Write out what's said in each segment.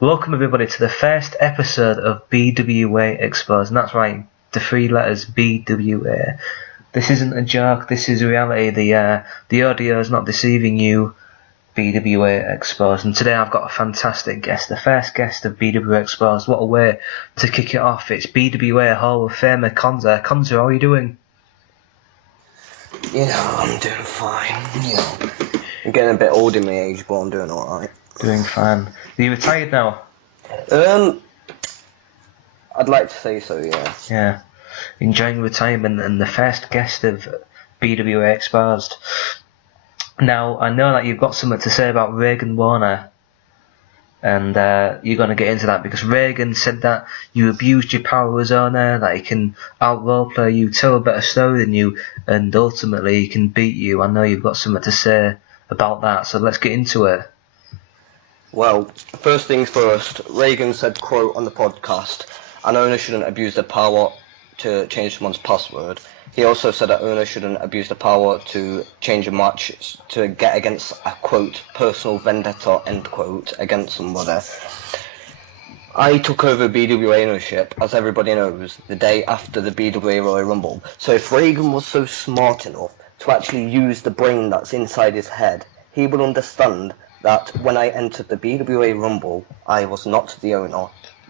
Welcome everybody to the first episode of BWA EXPOSED, and that's right, the three letters BWA. This isn't a joke, this is reality. The audio is not deceiving you. BWA EXPOSED, and today I've got a fantastic guest, the first guest of BWA EXPOSED. What a way to kick it off. It's BWA Hall of Famer Conza. Conza, how are you doing? I'm doing fine. I'm getting a bit old in my age, but I'm doing alright. Doing fine. Are you retired now? I'd like to say so, yeah. Yeah. Enjoying retirement and the first guest of BWA EXPOSED. Now, I know that you've got something to say about Reagan Warner, and you're going to get into that because Reagan said that you abused your power as owner, that he can out-roleplay you, tell a better story than you, and ultimately he can beat you. I know you've got something to say about that, so let's get into it. Well, first things first, Reagan said, quote, on the podcast, an owner shouldn't abuse their power to change someone's password. He also said that owners shouldn't abuse the power to change a match to get against a, quote, personal vendetta, end quote, against somebody. I took over BWA ownership, as everybody knows, the day after the BWA Royal Rumble. So if Reagan was so smart enough to actually use the brain that's inside his head, he would understand that when I entered the BWA Rumble, I was not the owner.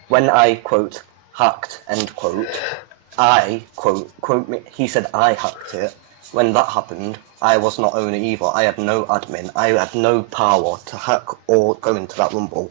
When I, quote, hacked, end quote, I, quote me, he said I hacked it. When that happened, I was not owner either. I had no admin. I had no power to hack or go into that rumble.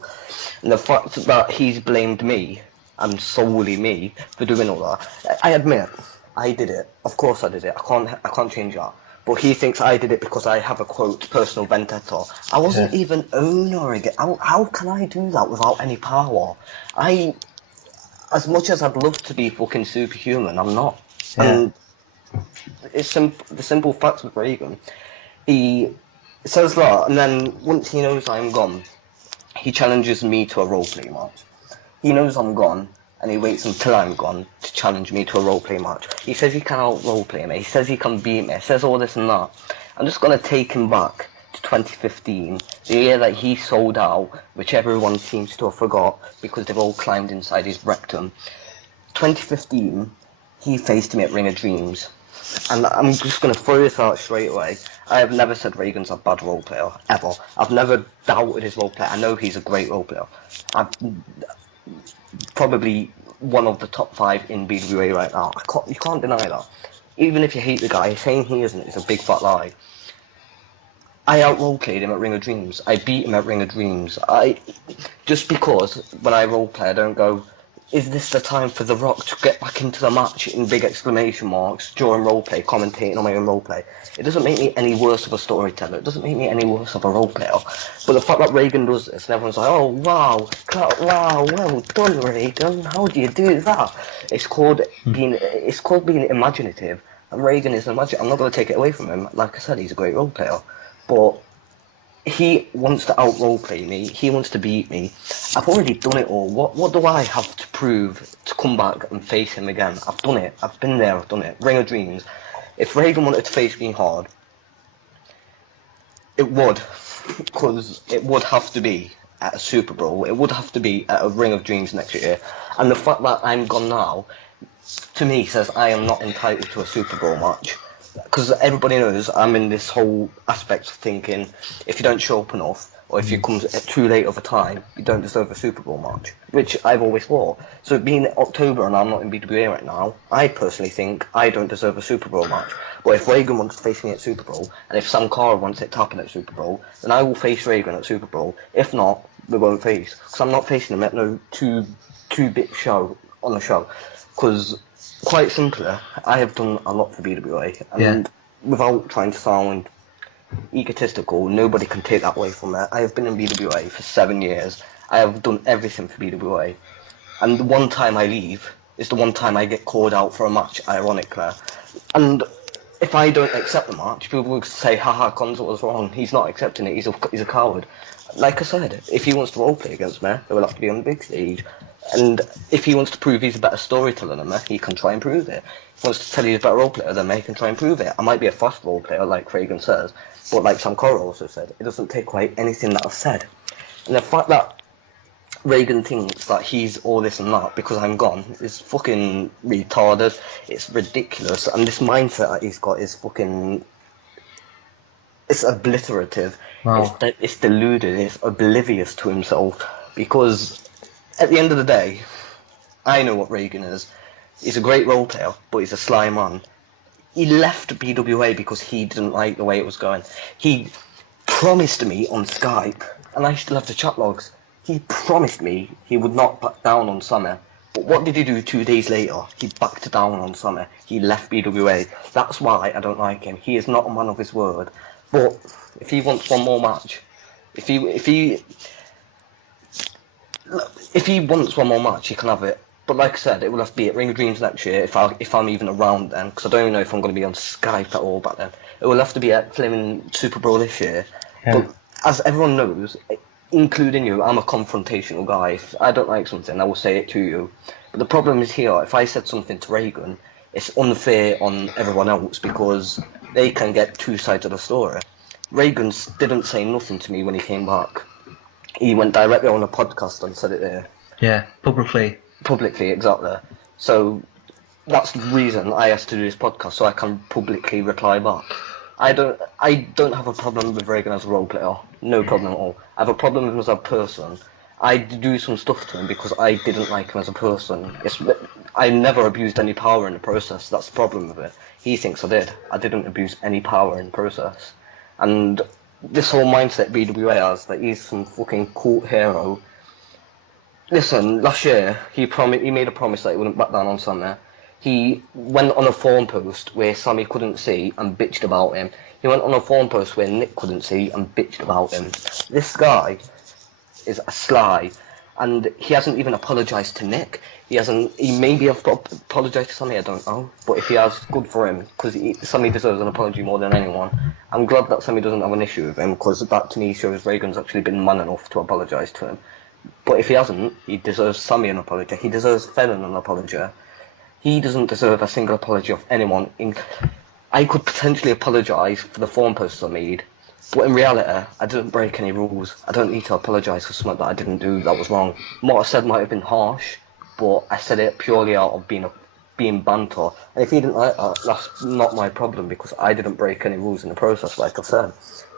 And the fact that he's blamed me, and solely me, for doing all that, I admit, I did it. Of course I did it. I can't change that. But he thinks I did it because I have a, quote, personal vendetta. I wasn't even owner again. How can I do that without any power? As much as I'd love to be fucking superhuman, I'm not. Yeah. And it's the simple fact with Reagan. He says that, and then once he knows I'm gone, he challenges me to a roleplay match. He knows I'm gone, and he waits until I'm gone to challenge me to a roleplay match. He says he can out-roleplay me, he says he can beat me, he says all this and that. I'm just going to take him back to 2015, the year that he sold out, which everyone seems to have forgot because they've all climbed inside his rectum. 2015, he faced me at Ring of Dreams, and I'm just going to throw this out straight away. I have never said Reagan's a bad role player, ever. I've never doubted his role play. I know he's a great role player. I'm probably one of the top 5 in BWA right now. You can't deny that. Even if you hate the guy, saying he isn't is a big fat lie. I out-roleplayed him at Ring of Dreams. I beat him at Ring of Dreams. Just because when I roleplay, I don't go, is this the time for The Rock to get back into the match in big exclamation marks during roleplay, commentating on my own roleplay. It doesn't make me any worse of a storyteller. It doesn't make me any worse of a roleplayer. But the fact that Reagan does this, and everyone's like, oh, wow, well done, Reagan. How do you do that? It's called being imaginative. And Reagan is imaginative. I'm not going to take it away from him. Like I said, he's a great roleplayer. But he wants to out-roleplay me. He wants to beat me. I've already done it all. What do I have to prove to come back and face him again? I've done it. I've been there. I've done it. Ring of Dreams. If Reagan wanted to face me hard, it would. Because it would have to be at a Super Bowl. It would have to be at a Ring of Dreams next year. And the fact that I'm gone now, to me, says I am not entitled to a Super Bowl match. Because everybody knows I'm in this whole aspect of thinking if you don't show up enough or if you come at too late of a time, you don't deserve a Super Bowl match, which I've always thought. So being October and I'm not in BWA right now, I personally think I don't deserve a Super Bowl match. But if Reagan wants to face me at Super Bowl, and if Sam Carr wants it to happen at Super Bowl, then I will face Reagan at Super Bowl. If not, we won't face. Because I'm not facing him at no two-bit show on the show. Because quite simply, I have done a lot for BWA, and without trying to sound egotistical, nobody can take that away from me. I have been in BWA for 7 years. I have done everything for BWA, and the one time I leave is the one time I get called out for a match, ironically. And if I don't accept the match, people will say, haha, Conza was wrong, he's not accepting it, he's a coward. Like I said, if he wants to roleplay against me, it will have to be on the big stage. And if he wants to prove he's a better storyteller than me, he can try and prove it. If he wants to tell he's a better roleplayer than me, he can try and prove it. I might be a fast roleplayer, like Reagan says, but like Sam Carr also said, it doesn't take away anything that I've said. And the fact that Reagan thinks that he's all this and that because I'm gone is fucking retarded. It's ridiculous, and this mindset that he's got is fucking. It's obliterative. Wow. It's deluded. It's oblivious to himself. Because at the end of the day, I know what Reagan is. He's a great role player, but he's a sly man. He left BWA because he didn't like the way it was going. He promised me on Skype, and I still have the chat logs. He promised me he would not back down on Summer. But what did he do 2 days later? He backed down on Summer. He left BWA. That's why I don't like him. He is not a man of his word. But if he wants one more match, if he wants one more match, he can have it. But like I said, it will have to be at Ring of Dreams next year if I'm even around then, because I don't even know if I'm going to be on Skype at all back then. It will have to be at Fleming Super Bowl this year. Yeah. But as everyone knows, including you, I'm a confrontational guy. If I don't like something, I will say it to you. But the problem is here, if I said something to Reagan, it's unfair on everyone else because they can get two sides of the story. Reagan didn't say nothing to me when he came back. He went directly on a podcast and said it there. Yeah, publicly. Publicly, exactly. So that's the reason I asked to do this podcast, so I can publicly reply back. I don't have a problem with Reagan as a role player. No problem at all. I have a problem with him as a person. I do some stuff to him because I didn't like him as a person. I never abused any power in the process. That's the problem with it. He thinks I did. I didn't abuse any power in the process. And this whole mindset BWA has, that he's some fucking cult hero. Listen, last year, he made a promise that he wouldn't back down on Sammy. He went on a forum post where Sammy couldn't see and bitched about him. He went on a forum post where Nick couldn't see and bitched about him. This guy is a sly, and he hasn't even apologised to Nick. He maybe have apologised to Sammy, I don't know. But if he has, good for him, because Sammy deserves an apology more than anyone. I'm glad that Sammy doesn't have an issue with him, because that to me shows Reagan's actually been man enough to apologise to him. But if he hasn't, he deserves Sammy an apology. He deserves Fennon an apology. He doesn't deserve a single apology of anyone. I could potentially apologise for the forum posts I made, but in reality, I didn't break any rules. I don't need to apologise for something that I didn't do that was wrong. What I said might have been harsh, but I said it purely out of being banter. And if he didn't like that, that's not my problem, because I didn't break any rules in the process, like I said.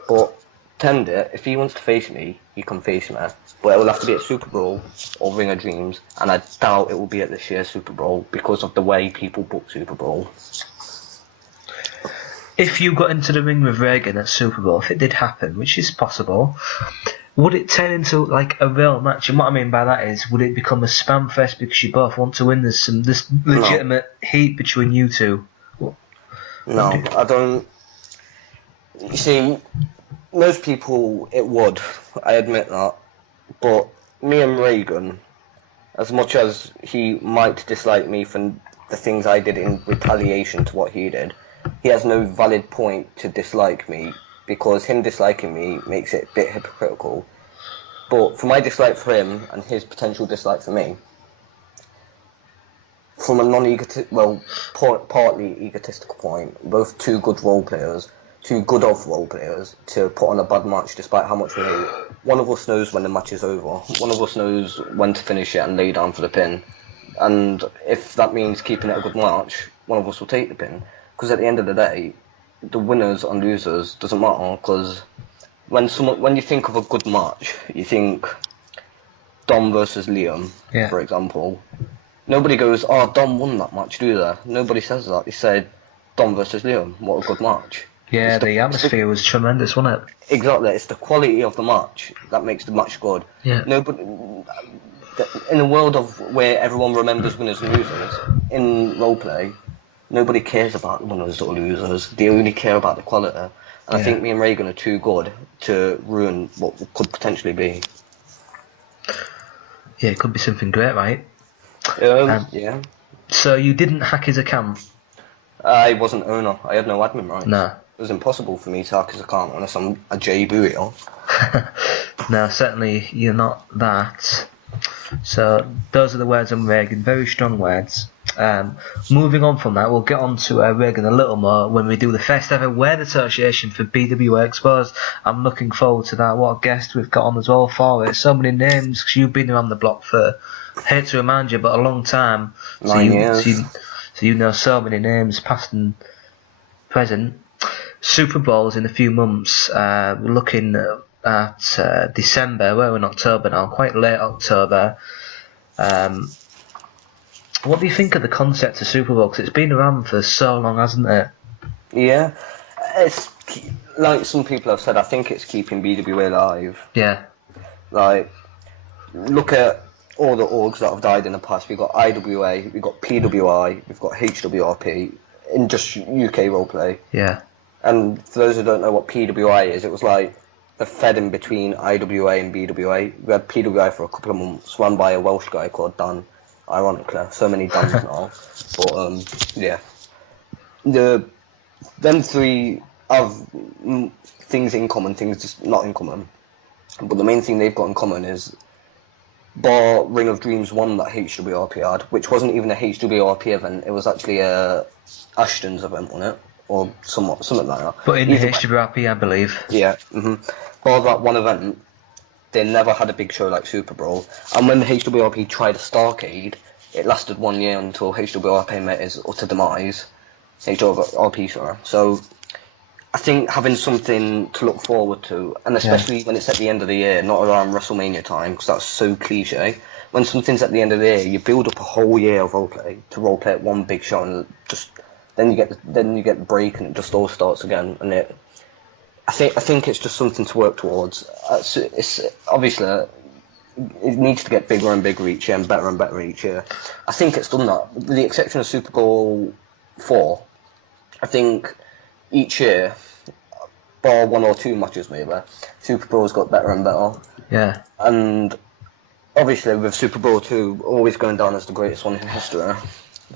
But if he wants to face me, he can face me. But it will have to be at Super Bowl or Ring of Dreams, and I doubt it will be at this year's Super Bowl because of the way people book Super Bowl. If you got into the ring with Reagan at Super Bowl, if it did happen, which is possible, would it turn into like a real match? And what I mean by that is, would it become a spam fest because you both want to win? There's this legitimate heat between you two. No, I don't. You see, most people it would. I admit that. But me and Reagan, as much as he might dislike me for the things I did in retaliation to what he did, he has no valid point to dislike me, because him disliking me makes it a bit hypocritical. But for my dislike for him and his potential dislike for me, from a partly egotistical point, both two good role players, to put on a bad match despite how much we hate. One of us knows when the match is over. One of us knows when to finish it and lay down for the pin. And if that means keeping it a good match, one of us will take the pin. Because at the end of the day, the winners and losers doesn't matter. Because when you think of a good match, you think Dom versus Liam, for example. Nobody goes, "Oh, Dom won that match," do they? Nobody says that. They say, "Dom versus Liam, what a good match." Yeah, the atmosphere was tremendous, wasn't it? Exactly, it's the quality of the match that makes the match good. Yeah. Nobody, in a world of where everyone remembers winners and losers, in roleplay, nobody cares about winners or losers. They only care about the quality. And I think me and Reagan are too good to ruin what could potentially be. Yeah, it could be something great, right? Yeah. So you didn't hack his account? I wasn't owner. I had no admin rights. No. It was impossible for me to hack his account unless I'm a J Burial. No, certainly you're not that. So those are the words on Reagan. Very strong words. Moving on from that, we'll get on to Reagan a little more when we do the first ever word association for BWA Exposed. I'm looking forward to that. What a guest we've got on as well for it. So many names, because you've been around the block for, hate to remind you, but a long time. 9 years. So you know so many names, past and present. Super Bowl's in a few months. We're looking at December. We're in October now, quite late October. What do you think of the concept of Super Bowl? Because it's been around for so long, hasn't it? Yeah, it's like some people have said. I think it's keeping BWA alive. Yeah. Like, look at all the orgs that have died in the past. We've got IWA, we've got PWI, we've got HWRP in just UK roleplay. Yeah. And for those who don't know what PWI is, it was like the fed in between IWA and BWA. We had PWI for a couple of months, run by a Welsh guy called Dan. Ironically, so many Dans now. But yeah, them three have things in common, things just not in common. But the main thing they've got in common is, bar Ring of Dreams 1 that HWRP had, which wasn't even a HWRP event. It was actually a Ashton's event on it, or something like that. But in the HWRP, I believe. Yeah. Bar that one event, they never had a big show like Super Bowl. And when the HWRP tried a Starcade, it lasted 1 year until HWRP met its utter demise. HWRP, sorry. So I think having something to look forward to, and especially when it's at the end of the year, not around WrestleMania time, because that's so cliche. When something's at the end of the year, you build up a whole year of roleplay to roleplay at one big show, and just then you get the break, and it just all starts again. And I think it's just something to work towards. It's obviously it needs to get bigger and bigger each year and better each year. I think it's done that, with the exception of Super Bowl 4. I think each year, bar 1 or 2 matches maybe, Super Bowl's got better and better. Yeah. And obviously with Super Bowl 2 always going down as the greatest one in history.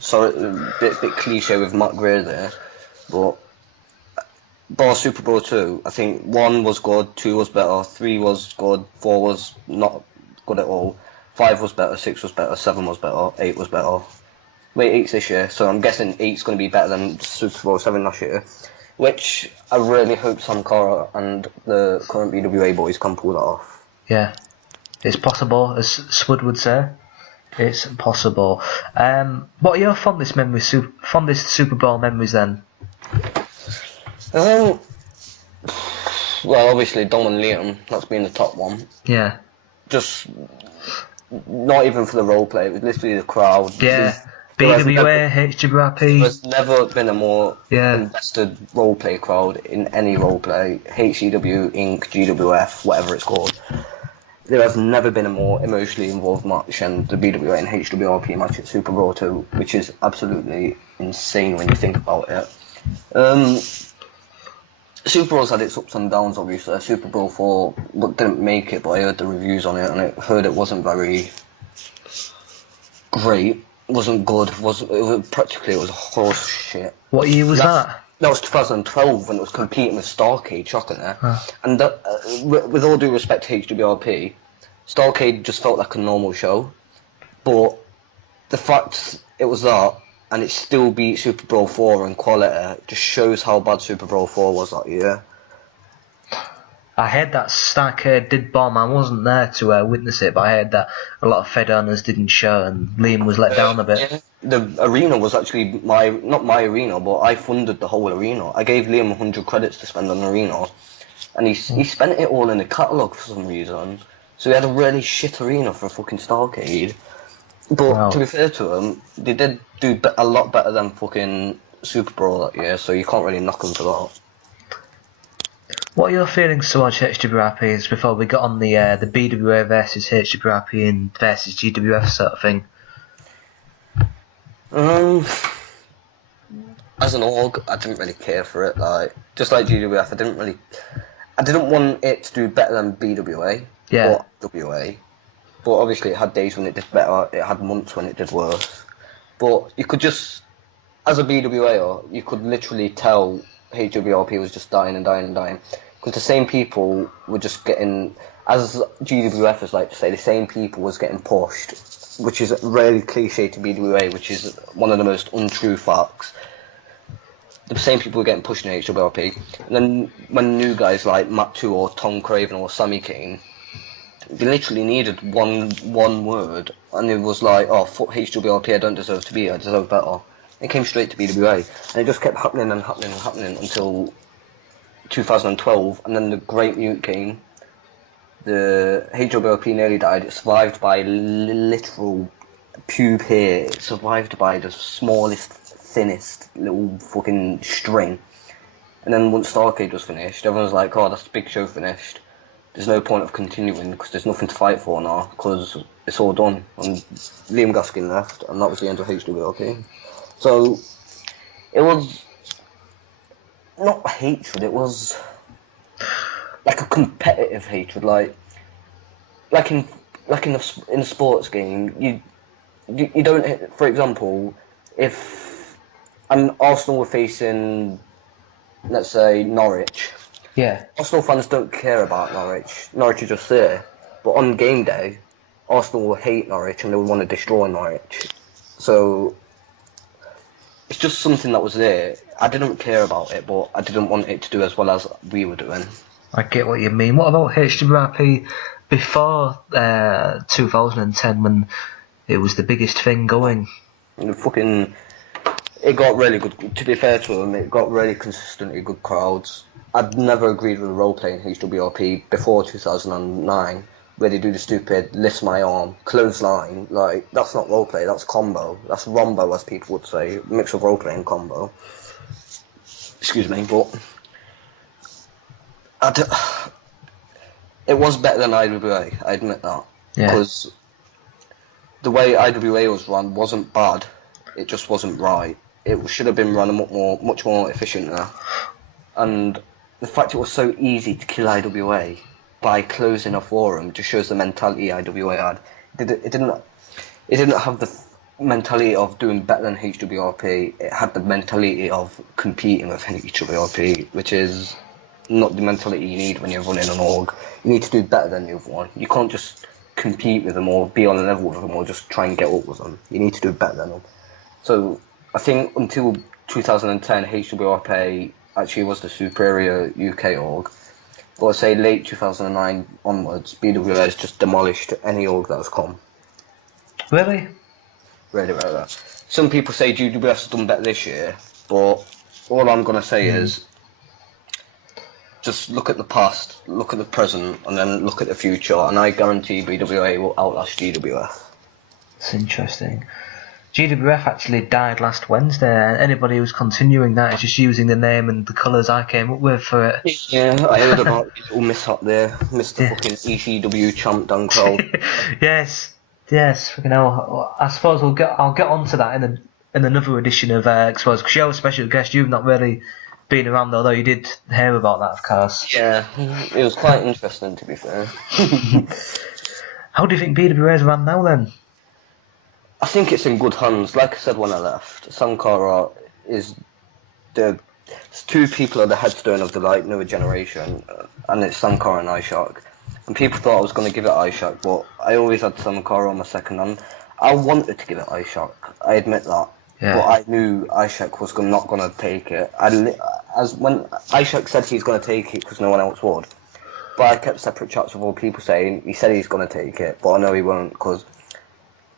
So a bit cliche with Matt Greer there, but bar Super Bowl 2, I think 1 was good, 2 was better, 3 was good, 4 was not good at all, 5 was better, 6 was better, 7 was better, 8 was better. Wait, 8's this year, so I'm guessing 8's going to be better than Super Bowl 7 last year, which I really hope Sam Cara and the current BWA boys can pull that off. Yeah, it's possible, as Spud would say. It's possible. What are your fondest Super Bowl memories then? Well, obviously Dom and Liam, that's been the top one. Yeah. Just not even for the role play, it was literally the crowd. Yeah. BWA, HWRP. There's never been a more invested roleplay crowd in any roleplay. HEW, Inc., GWF, whatever it's called. There has never been a more emotionally involved match than the BWA and HWRP match at Super Bowl 2, which is absolutely insane when you think about it. Super Bowl's had its ups and downs, obviously. Super Bowl 4 didn't make it, but I heard the reviews on it, and I heard it wasn't very great. Wasn't good. It was horse shit. What year was that? That was 2012 when it was competing with Starcade, shockingly. And with all due respect to HWRP, Starcade just felt like a normal show. But the fact it was that, and it still beat Super Bowl 4 in quality, just shows how bad Super Bowl 4 was that year. I heard that Starcade did bomb. I wasn't there to witness it, but I heard that a lot of Fed owners didn't show, and Liam was let down a bit. Yeah. The arena was actually not my arena, but I funded the whole arena. I gave Liam 100 credits to spend on the arena, and he spent it all in the catalogue for some reason. So he had a really shit arena for a fucking Starcade. But to be fair to them, they did do a lot better than fucking Super Bowl that year, so you can't really knock them for that. What are your feelings towards HWRPs before we got on the BWA versus HWRP and versus GWF sort of thing? As an org, I didn't really care for it. Like, just like GWF, I didn't want it to do better than BWA or WA. But obviously it had days when it did better, it had months when it did worse. But you could just, as a BWAer, you could literally tell HWRP was just dying and dying and dying. Because the same people were just getting as GWFers like to say, the same people was getting pushed, which is really cliche to BWA, which is one of the most untrue facts. The same people were getting pushed in HWRP, and then when new guys like Matt 2 or Tom Craven or Sammy King, they literally needed one word, and it was like, oh, fuck HWRP, I don't deserve to be here, I deserve better. It came straight to BWA, and it just kept happening and happening and happening until 2012, and then the Great Mute came. The HWRP nearly died. It survived by literal pube hair. It survived by the smallest, thinnest little fucking string. And then once Starcade was finished, everyone was like, oh, that's the big show finished. There's no point of continuing because there's nothing to fight for now because it's all done. And Liam Gaskin left, and that was the end of HWRP. So it was not hatred, it was like a competitive hatred, like in a sports game, you don't, for example, if an Arsenal were facing, let's say, Norwich. Yeah. Arsenal fans don't care about Norwich. Norwich are just there. But on game day, Arsenal will hate Norwich and they would want to destroy Norwich. So it's just something that was there. I didn't care about it, but I didn't want it to do as well as we were doing. I get what you mean. What about HWRP before 2010 when it was the biggest thing going? It got really good. To be fair to them, it got really consistently good crowds. I'd never agreed with the role-playing HWRP before 2009, where they do the stupid lift my arm, clothesline. Like, that's not role-play, that's combo. That's rombo, as people would say. Mix of role-play and combo. Excuse me, but it was better than IWA, I admit that. Yeah. Because the way IWA was run wasn't bad, it just wasn't right. It should have been run much more efficiently. And the fact it was so easy to kill IWA by closing a forum just shows the mentality IWA had. It didn't have the mentality of doing better than HWRP. It had the mentality of competing with HWRP, which is not the mentality you need when you're running an org. You need to do better than the other one. You can't just compete with them or be on a level with them or just try and get up with them. You need to do better than them. So I think until 2010, HWRP actually was the superior UK org. But I'd say late 2009 onwards, BWA has just demolished any org that has come. Really? Really. Some people say GWS has done better this year, but all I'm going to say is just look at the past, look at the present, and then look at the future, and I guarantee BWA will outlast GWF. It's interesting. GWF actually died last Wednesday, and anybody who's continuing that is just using the name and the colours I came up with for it. Yeah, I heard about his little mishap there, Mr. fucking ECW champ Dan Kroll. Yes. Fucking hell. I suppose I'll get onto that in another edition of Exposed, because you're a special guest. You've not really been around, although you did hear about that, of course. Yeah, it was quite interesting, to be fair. How do you think BWA's run now then? I think it's in good hands. Like I said when I left, Sankara is two people are the headstone of the newer generation, and it's Sankara and Ishak. And people thought I was going to give it Ishak, but I always had Sankara on my second hand. I wanted to give it Ishak, I admit that. Yeah. But I knew Ishak was not going to take it. When Ishak said he's going to take it because no one else would. But I kept separate chats with all people saying he said he's going to take it, but I know he won't because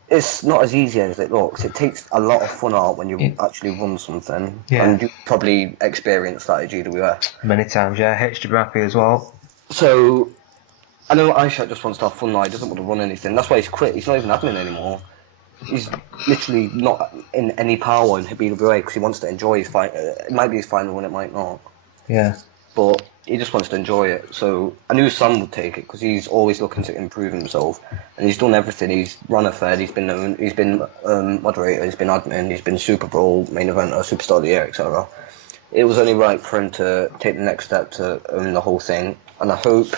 it's not as easy as it looks. It takes a lot of fun out when you actually run something. Yeah. And you probably experienced that at GWS. Many times, yeah. HWRP as well. So, I know Ishak just wants to have fun now. He doesn't want to run anything. That's why he's quit. He's not even admin anymore. He's literally not in any power in BWA because he wants to enjoy his fight. It might be his final one, it might not. Yeah. But he just wants to enjoy it. So I knew Sam would take it because he's always looking to improve himself, and he's done everything. He's run a Fed, he's been moderator, he's been admin, he's been Super Bowl main eventer, Superstar of the Year, etc. It was only right for him to take the next step to own the whole thing, and I hope,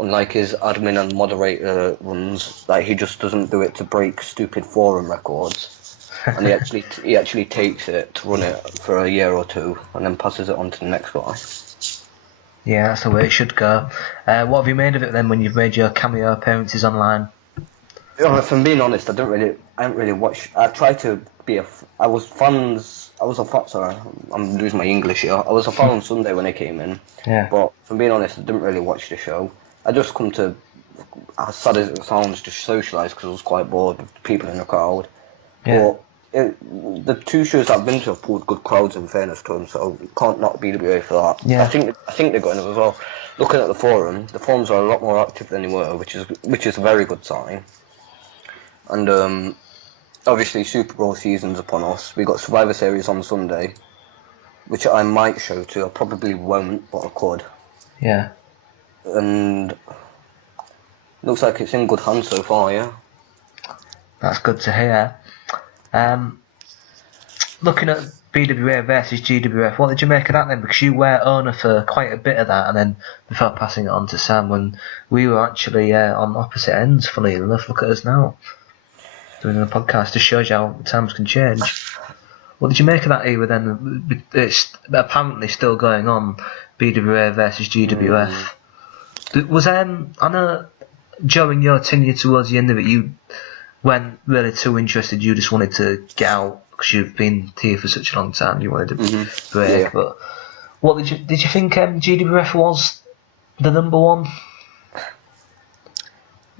unlike his admin and moderator runs, that he just doesn't do it to break stupid forum records, and he actually takes it to run it for a year or two, and then passes it on to the next guy. Yeah, that's the way it should go. What have you made of it then when you've made your cameo appearances online? If I'm being honest, I didn't really watch. I tried to be I was fan. Sorry, I'm losing my English here. I was a fan on Sunday when it came in. Yeah. But if I'm being honest, I didn't really watch the show. I just come to, as sad as it sounds, just socialise because I was quite bored with the people in the crowd. Yeah. But the two shows I've been to have pulled good crowds in fairness to them, so can't knock BWA for that. Yeah. I think they're going to as well. Looking at the forums are a lot more active than they were, which is a very good sign. And obviously Super Bowl season's upon us. We got Survivor Series on Sunday, which I might show to. I probably won't, but I could. Yeah. And looks like it's in good hands so far, yeah. That's good to hear. Looking at BWA versus GWF, what did you make of that then? Because you were owner for quite a bit of that, and then before passing it on to Sam, when we were actually on opposite ends, funny enough. Look at us now, doing a podcast. Just shows you how times can change. What did you make of that era then? It's apparently still going on, BWA versus GWF. Was I know during your tenure towards the end of it, you weren't really too interested. You just wanted to get out because you've been here for such a long time. You wanted to break. Yeah. But what did you think GWF was the number one?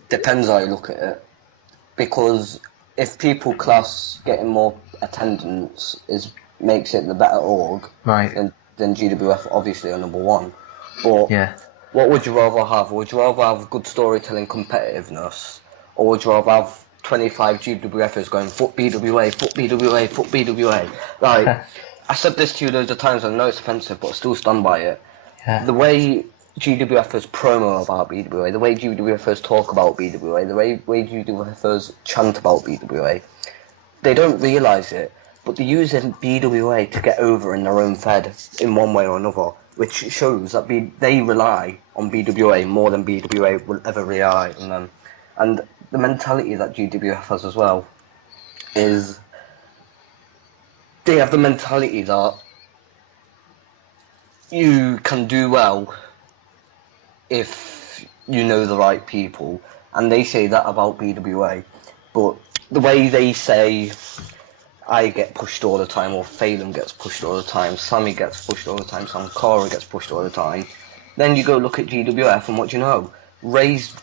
Depends how you look at it, because if people class getting more attendance makes it the better org, Right. then GWF obviously are number one. But Yeah. what would you rather have? Would you rather have good storytelling competitiveness, or would you rather have 25 GWFers going foot BWA, foot BWA, foot BWA? Like, I said this to you loads of times, and I know it's offensive, but I still stand by it. Yeah. The way GWFers promo about BWA, the way GWFers talk about BWA, the way GWFers chant about BWA, they don't realise it, but they're using BWA to get over in their own fed in one way or another, which shows that they rely on BWA more than BWA will ever rely on them. And the mentality that GWF has as well is they have the mentality that you can do well if you know the right people, and they say that about BWA, but the way they say I get pushed all the time, or Phelan gets pushed all the time, Sammy gets pushed all the time, Sam Cara gets pushed all the time, then you go look at GWF and what do you know? Ray's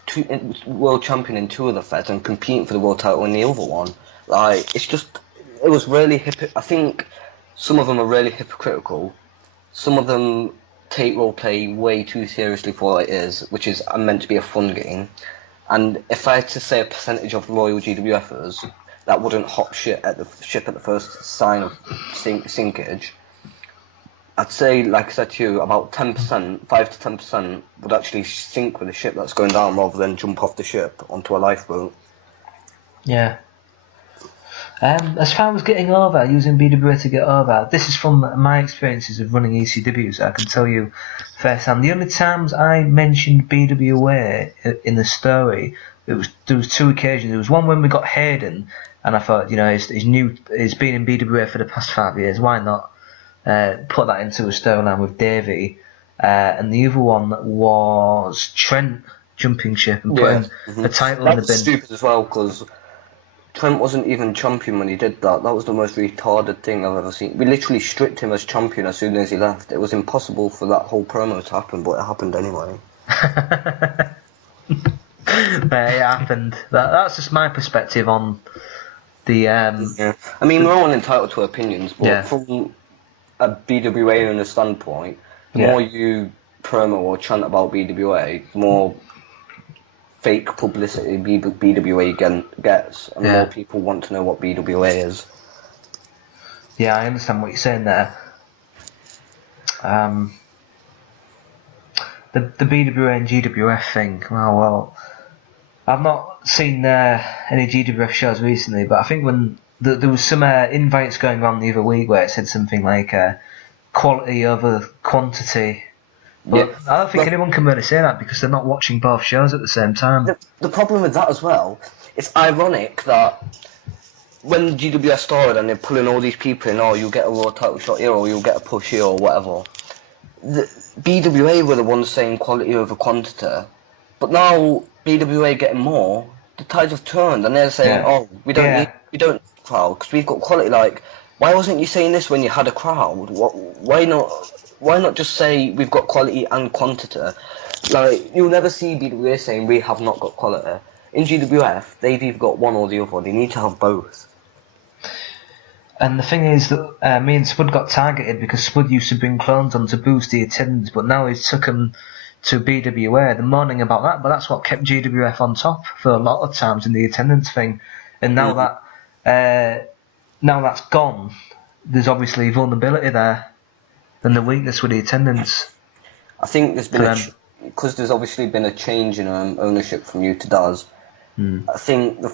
world champion in two of the feds and competing for the world title in the other one. Like, it was really I think some of them are really hypocritical. Some of them take roleplay way too seriously for what it is, which is meant to be a fun game. And if I had to say a percentage of loyal GWFers that wouldn't hop ship at the first sign of sinkage, I'd say, like I said to you, about 10%, 5 to 10% would actually sink with a ship that's going down rather than jump off the ship onto a lifeboat. Yeah. As far as getting over, using BWA to get over, this is from my experiences of running ECWs. I can tell you firsthand. The only times I mentioned BWA in the story, there was two occasions. There was one when we got Hayden, and I thought, he's been in BWA for the past 5 years. Why not put that into a storyline with Davey? And the other one was Trent jumping ship and putting the title in the bin. That's stupid as well, because Trent wasn't even champion when he did that. That was the most retarded thing I've ever seen. We literally stripped him as champion as soon as he left. It was impossible for that whole promo to happen, but it happened anyway. But it happened. That's just my perspective on the... Yeah. I mean, we're all entitled to opinions, but from a BWA owner standpoint, the more you promo or chant about BWA, the more fake publicity BWA gets, and more people want to know what BWA is. Yeah, I understand what you're saying there. The BWA and GWF thing, well, I've not seen any GWF shows recently, but I think when there was some invites going around the other week where it said something like quality over quantity. But I don't think anyone can really say that because they're not watching both shows at the same time. The problem with that as well, it's ironic that when GWS started and they're pulling all these people in, you'll get a world title shot here, or you'll get a push here, or whatever. the BWA were the ones saying quality over quantity, but now BWA getting more, the tides have turned, and they're saying, Yeah. "Oh, we don't need crowd because we've got quality." Like, why wasn't you saying this when you had a crowd? Why not? Why not just say we've got quality and quantity? Like, you'll never see BWA saying we have not got quality. In GWF, they've either got one or the other. They need to have both. And the thing is that me and Spud got targeted because Spud used to bring clones on to boost the attendance, but now he's took them to BWA. The moaning about that, but that's what kept GWF on top for a lot of times in the attendance thing. And now now that's gone, there's obviously vulnerability there and the weakness with the attendance. I think there's been because there's obviously been a change in ownership from you to Daz. I think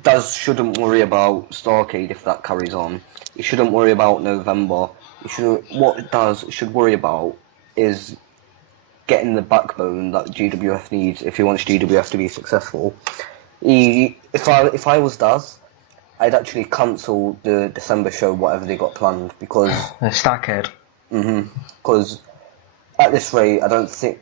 Daz shouldn't worry about Starcade if that carries on. He shouldn't worry about November. What Daz should worry about is getting the backbone that GWF needs if he wants GWF to be successful. If I was Daz, I'd actually cancel the December show, whatever they got planned, because Starcade. Because at this rate, I don't think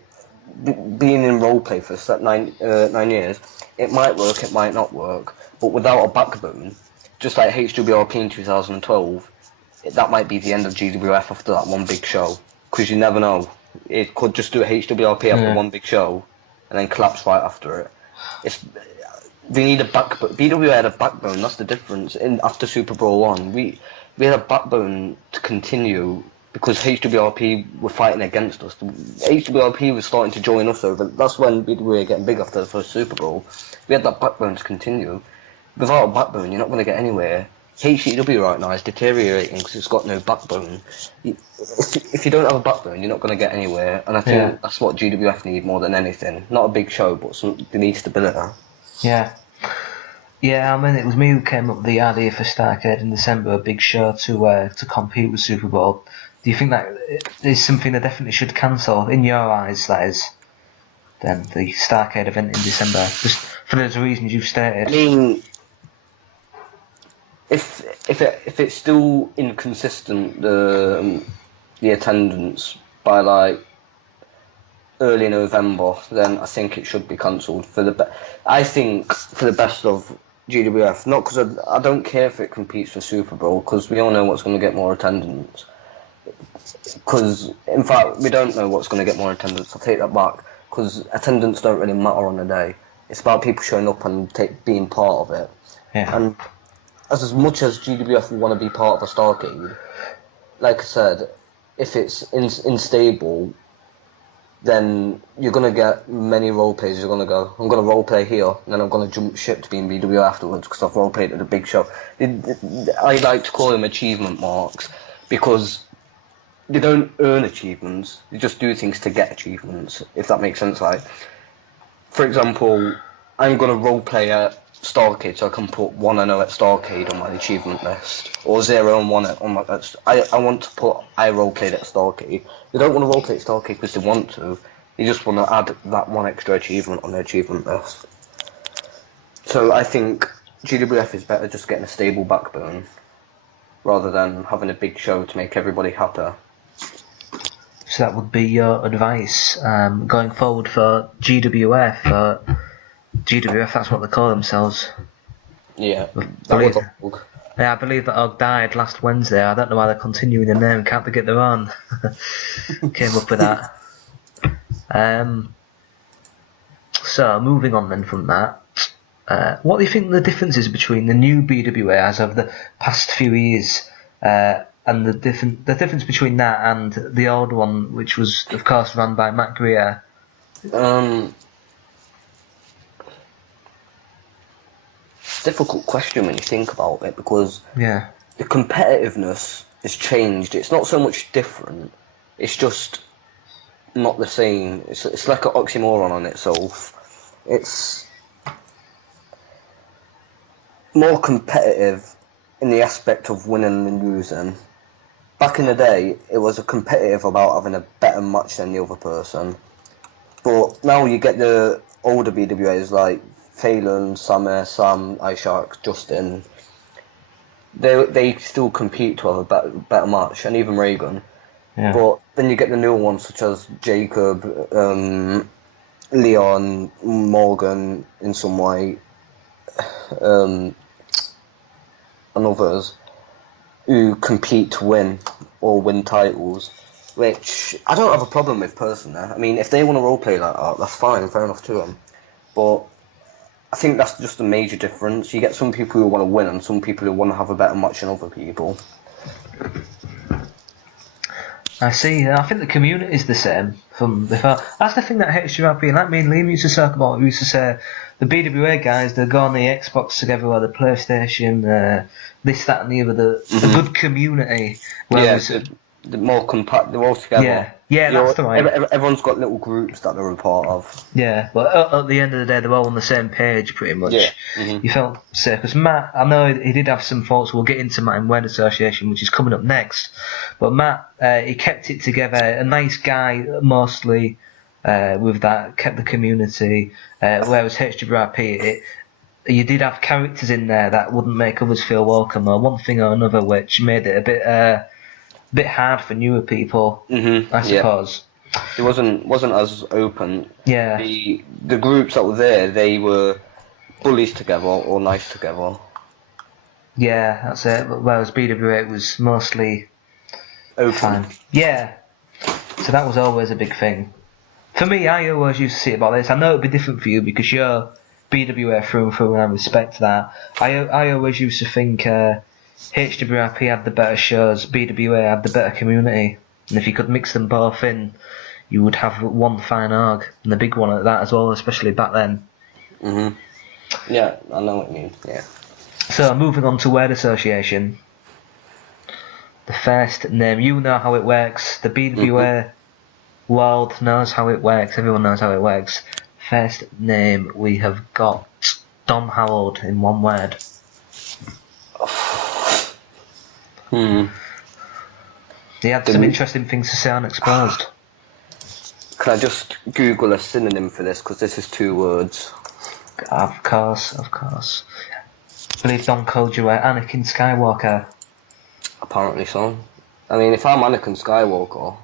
being in roleplay for 9 years, it might work, it might not work. But without a backbone, just like HWRP in 2012, that might be the end of GWF after that one big show. Because you never know. It could just do a HWRP after one big show and then collapse right after it. They need a backbone. BWA had a backbone, that's the difference. After Super Bowl 1, we had a backbone to continue because HWRP were fighting against us. HWRP was starting to join us over. That's when we were getting big after the first Super Bowl. We had that backbone to continue. Without a backbone, you're not going to get anywhere. HCW right now is deteriorating because it's got no backbone. If you don't have a backbone, you're not going to get anywhere. And I think that's what GWF need more than anything. Not a big show, but they need stability. Yeah. Yeah, I mean, it was me who came up with the idea for Starcade in December, a big show to compete with Super Bowl. Do you think that is something that definitely should cancel, in your eyes, that is, then, the Starcade event in December, just for those reasons you've stated? I mean, if it's still inconsistent, the attendance by like early November, then I think it should be cancelled I think for the best of GWF. Not because I don't care if it competes for Super Bowl, because we all know what's going to get more attendance. Because in fact we don't know what's going to get more attendance. I'll take that back, because attendance don't really matter on the day. It's about people showing up and being part of it. Yeah. And as much as GWF want to be part of a Starcade, like I said, if it's unstable, then you're going to get many role plays. You're going to go, I'm going to role play here, and then I'm going to jump ship to be in BWA afterwards because I've role played at a big show. I like to call them achievement marks because they don't earn achievements. They just do things to get achievements, if that makes sense. Like, for example, I'm going to role play at Starcade, so I can put 1-0 at Starcade on my achievement list, or 0-1 on my. I want to put I roleplayed at Starcade. They don't want to roleplay at Starcade because they want to. They just want to add that one extra achievement on their achievement list. So I think GWF is better just getting a stable backbone rather than having a big show to make everybody happy. So that would be your advice going forward for GWF. GWF, that's what they call themselves. Yeah, I believe that Og died last Wednesday. I don't know why they're continuing the name. Can't they get their own? Came up with that. So, moving on then from that. What do you think the difference is between the new BWA as of the past few years and the difference between that and the old one, which was, of course, run by Matt Greer? Difficult question when you think about it, because the competitiveness has changed. It's not so much different, it's just not the same. It's like an oxymoron on itself. It's more competitive in the aspect of winning and losing. Back in the day, it was a competitive about having a better match than the other person, but now you get the older BWAs like Phelan, Sam, iShark, Justin. They still compete to have a better match, and even Reagan. Yeah. But then you get the newer ones such as Jacob, Leon, Morgan in some way, and others who compete to win or win titles, which I don't have a problem with personally. I mean, if they want to roleplay like that, that's fine, fair enough to them. But I think that's just a major difference. You get some people who want to win and some people who want to have a better match than other people. I see. I think the community is the same from before. That's the thing that HWRP, like me and Liam used to talk about. We used to say the BWA guys, they go on the Xbox together or the PlayStation, this, that, and the other. The good community. Whereas, the more compact, they're all together. Yeah, that's the right. Everyone's got little groups that they're a part of. Yeah, but at the end of the day, they're all on the same page, pretty much. Yeah. You felt safe. Because Matt, I know he did have some faults. We'll get into Matt in Word Association, which is coming up next. But Matt, he kept it together. A nice guy, mostly, with that, kept the community. Whereas HWRP, you did have characters in there that wouldn't make others feel welcome, or one thing or another, which made it a bit hard for newer people, I suppose. It wasn't as open. Yeah. The groups that were there, they were bullies together or nice together. Yeah, that's it. Whereas BWA was mostly open. Fine. Yeah. So that was always a big thing. For me, I always used to see it about this. I know it'd be different for you because you're BWA through and through, and I respect that. I always used to think HWRP had the better shows, BWA had the better community, and if you could mix them both in, you would have one fine org, and the big one at that as well, especially back then. Yeah, I know what you mean. Yeah. So moving on to Word Association. The first name, you know how it works. The BWA world knows how it works. Everyone knows how it works. First name we have got Dom Harold in one word. He had some interesting things to say on Exposed. Can I just Google a synonym for this, because this is 2 words? Of course. I believe Don called you Anakin Skywalker. Apparently so. I mean, if I'm Anakin Skywalker,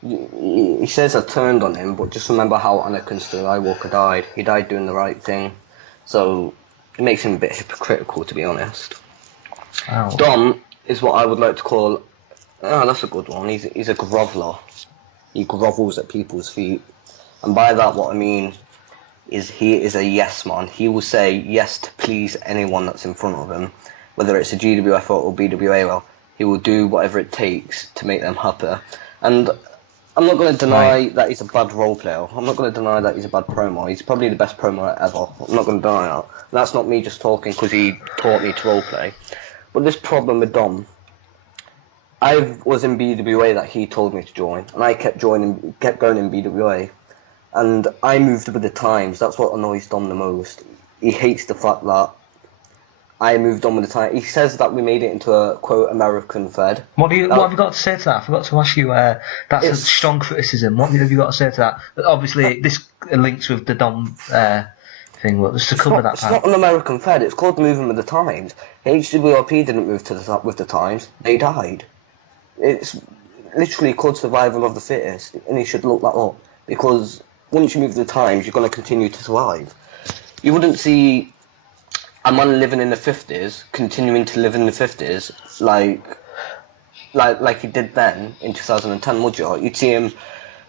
he says I turned on him, but just remember how Anakin Skywalker died. He died doing the right thing. So it makes him a bit hypocritical, to be honest. Wow. Dom is what I would like to call... Oh, that's a good one. He's a groveler. He grovels at people's feet. And by that, what I mean is he is a yes man. He will say yes to please anyone that's in front of him. Whether it's a GWF or BWA, well, he will do whatever it takes to make them happy. And I'm not going to deny that he's a bad role player. I'm not going to deny that he's a bad promo. He's probably the best promo ever. I'm not going to deny that. That's not me just talking because he taught me to roleplay. But this problem with Dom, I was in BWA that he told me to join, and I kept going in BWA, and I moved with the times. That's what annoys Dom the most. He hates the fact that I moved on with the time. He says that we made it into a quote American Fed. What have you got to say to that? I forgot to ask you. That's a strong criticism. What have you got to say to that? Obviously, this links with the Dom thing. But just to cover that part. It's not an American Fed. It's called moving with the times. HWRP didn't move with the times. They died. It's literally called survival of the fittest, and you should look that up, because once you move the times, you're going to continue to survive. You wouldn't see a man living in the 50s continuing to live in the 50s like he did then in 2010, would you? You'd see him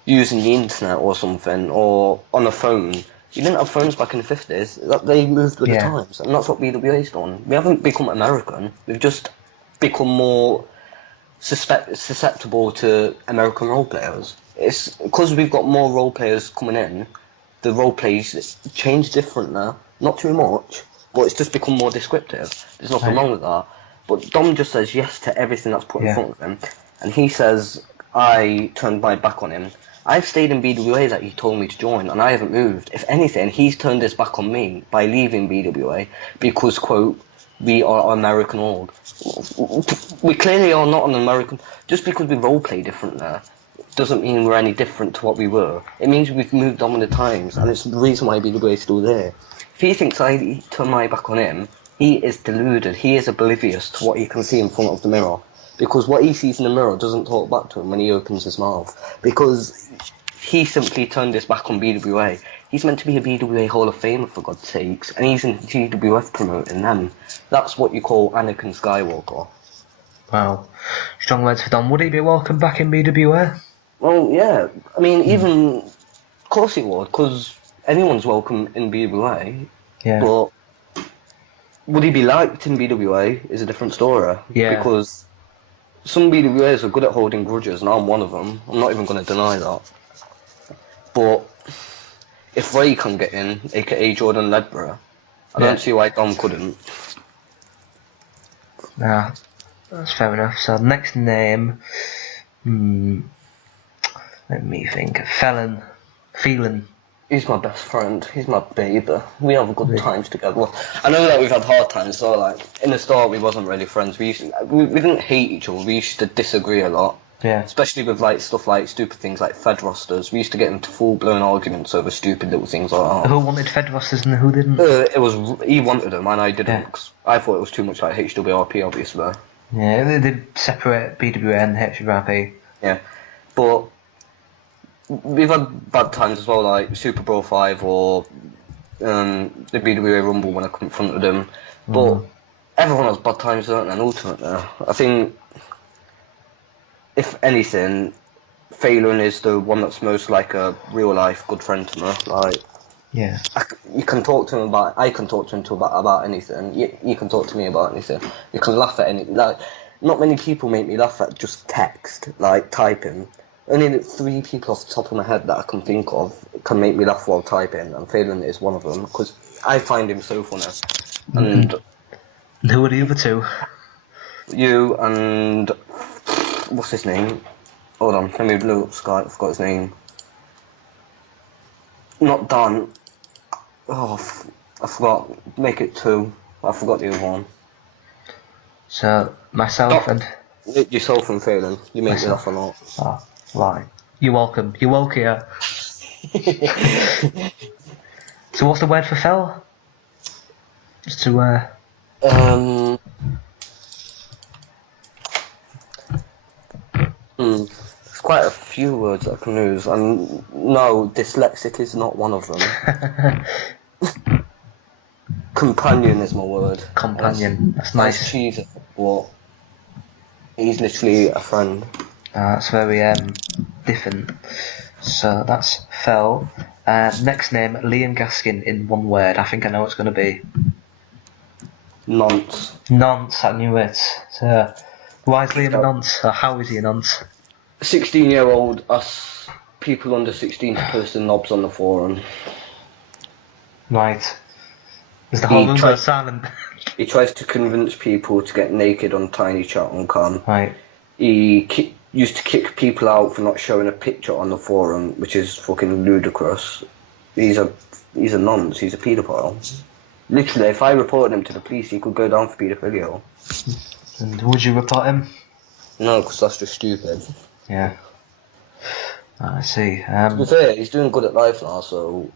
using the internet or something, or on a phone. You didn't have phones back in the 50s. They moved with the times, and that's what BWA's done. We haven't become American. We've just become more susceptible to American role players. It's because we've got more role players coming in. The role plays change different now, not too much, but it's just become more descriptive. There's nothing wrong with that. But Dom just says yes to everything that's put in front of him, and he says I turned my back on him. I've stayed in BWA that he told me to join, and I haven't moved. If anything, he's turned his back on me by leaving BWA because, quote, we are American org. We clearly are not an American. Just because we roleplay different there doesn't mean we're any different to what we were. It means we've moved on with the times, and it's the reason why BWA is still there. If he thinks I turn my back on him, he is deluded. He is oblivious to what he can see in front of the mirror. because what he sees in the mirror doesn't talk back to him when he opens his mouth, because he simply turned his back on BWA. He's meant to be a BWA Hall of Famer, for God's sakes, and he's in GWF promoting them. That's what you call Anakin Skywalker. Wow. Strong words for Don. Would he be welcome back in BWA? Well, yeah. I mean, even... Of course he would, because anyone's welcome in BWA. Yeah. But would he be liked in BWA is a different story. Yeah. Because some BWAs are good at holding grudges, and I'm one of them. I'm not even going to deny that. But if Ray can get in, aka Jordan Ledbetter, I don't see why Dom couldn't. Nah, that's fair enough. So next name, let me think. Phelan. He's my best friend. He's my baby. We have good times together. I know that we've had hard times, so like in the start we wasn't really friends. We didn't hate each other. We used to disagree a lot. Yeah. Especially with like stuff like stupid things like Fed rosters. We used to get into full-blown arguments over stupid little things like that. Who wanted Fed rosters and who didn't? He wanted them and I didn't. Cause I thought it was too much like HWRP, obviously. Yeah, they did separate BWA and HWRP. Yeah, but we've had bad times as well, like Super Bowl 5 or the BWA Rumble when I confronted him. But everyone has bad times, don't they? And ultimately, I think, if anything, Phelan is the one that's most like a real life good friend to me. Like, yeah, you can talk to him about. I can talk to him about anything. You can talk to me about anything. You can laugh at anything. Like, not many people make me laugh at just text, like typing. Only 3 people off the top of my head that I can think of can make me laugh while typing, and Phelan is one of them because I find him so funny. And who are the other 2? You and what's his name? Hold on, let me look up Skype. I forgot his name. Not Dan. Oh, I forgot. Make it 2. I forgot the other one. So myself and yourself and Phelan. You make me laugh a lot. Oh, right. You're welcome. You're welcome here. So what's the word for fell? Just to There's quite a few words I can use, and no, dyslexic is not one of them. Companion is my word. Companion. That's nice. That's cheesy, but he's literally a friend. That's very different. So that's fell. Next name, Liam Gaskin in one word. I think I know what it's going to be. Nonce. Nonce, I knew it. So, why is Liam a nonce? Or how is he a nonce? 16-year-old, us people under 16 to post the knobs on the forum. Right. Is the whole room go silent? He tries to convince people to get naked on Tiny Chat on Cam. Right. He used to kick people out for not showing a picture on the forum, which is fucking ludicrous. He's a nonce, he's a paedophile. Literally, if I reported him to the police, he could go down for paedophilia. And would you report him? No, because that's just stupid. Yeah. I see. To be fair, he's doing good at life now, so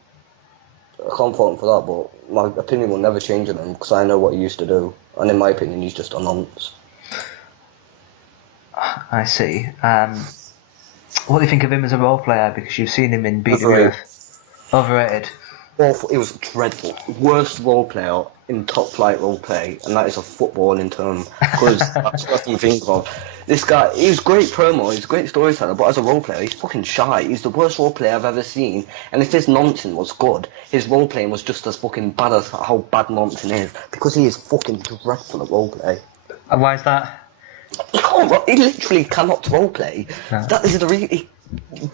I can't fault him for that, but my opinion will never change on him, because I know what he used to do, and in my opinion, he's just a nonce. I see. What do you think of him as a role player? Because you've seen him in BWF. Overrated. Awful. It was dreadful. Worst role player in top flight role play, and that is a footballing term, because that's what I can think of. This guy, he's great promo, he's a great storyteller, but as a role player, he's fucking shy. He's the worst role player I've ever seen, and if his nonsense was good, his role playing was just as fucking bad as how bad nonsense is, because he is fucking dreadful at role play. And why is that? He literally cannot roleplay. No. That is the reason. He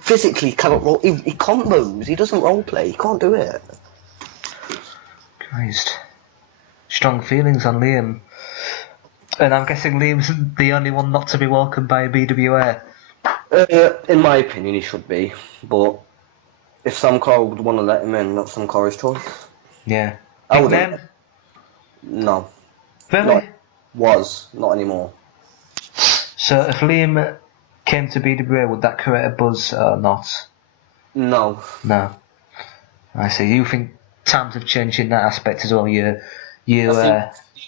physically cannot role. He combos. He doesn't roleplay. He can't do it. Christ. Strong feelings on Liam. And I'm guessing Liam's the only one not to be welcomed by BWA. In my opinion, he should be. But if Sam Carr would want to let him in, that's Sam Carr's choice. Yeah. I wouldn't. No. Really? Not anymore. So if Liam came to BWA, would that create a buzz or not? No. No. I see. You think times have changed in that aspect as well? I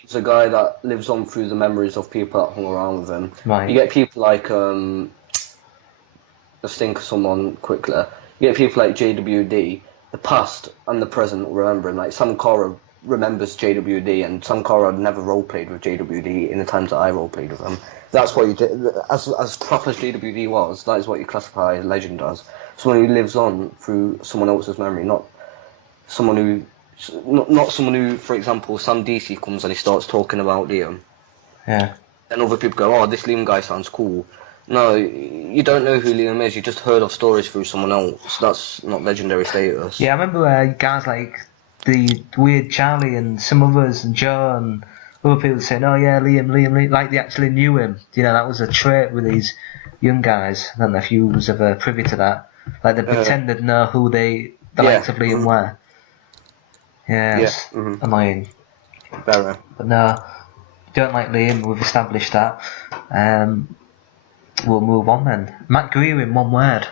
He's a guy that lives on through the memories of people that hung around with him. Right. You get people like, let's think of someone quickly. You get people like JWD, the past and the present remembering. Like Sam Cora remembers JWD, and Sam Cora never roleplayed with JWD in the times that I roleplayed with him. That's what you did. As crap as JWD was, that is what you classify a legend as. Someone who lives on through someone else's memory, not someone who, for example, Sam DC comes and he starts talking about Liam. Yeah. Then other people go, oh, this Liam guy sounds cool. No, you don't know who Liam is, you just heard of stories through someone else. That's not legendary status. Yeah, I remember guys like the Weird Charlie and some others, and Joe and other people saying, oh yeah, Liam, like they actually knew him. You know, that was a trait with these young guys. I don't know if you was ever privy to that. Like they pretended to know who the likes of Liam were. Yeah, it's annoying. Very. But no, don't like Liam, we've established that. We'll move on then. Matt Greer in one word.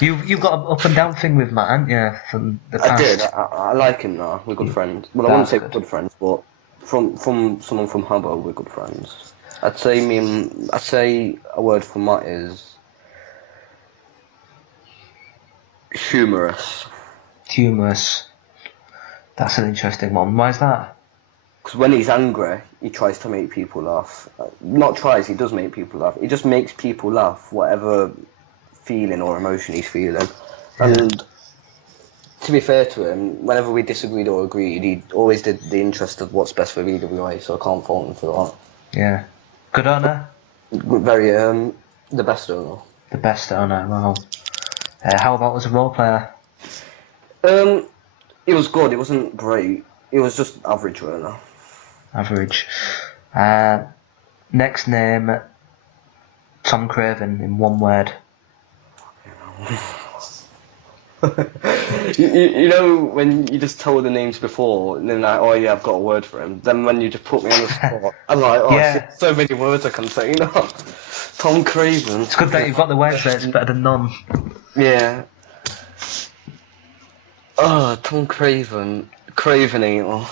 You've got an up and down thing with Matt, haven't you? From the past. I did. I like him now. We're good friends. Well, I wouldn't say good friends, but from someone from Habbo, we're good friends. I'd say a word for Matt is humorous. Humorous. That's an interesting one. Why is that? Because when he's angry, he tries to make people laugh. Not tries, he does make people laugh. He just makes people laugh, whatever feeling or emotion he's feeling. And to be fair to him, whenever we disagreed or agreed, he always did the interest of what's best for BWA, so I can't fault him for that. Yeah. Good owner? Very, the best owner. The best owner, wow. How about as a role player? It was good, it wasn't great. It was just average, really. Average. Next name, Tom Craven, in one word. you know when you just told the names before, and then like, oh yeah, I've got a word for him. Then when you just put me on the spot, I'm like, oh, yeah. So many words I can say, you know. Tom Craven. It's good that you've got the word for it, it's better than none. Yeah. Oh, Tom Craven. Cravenator.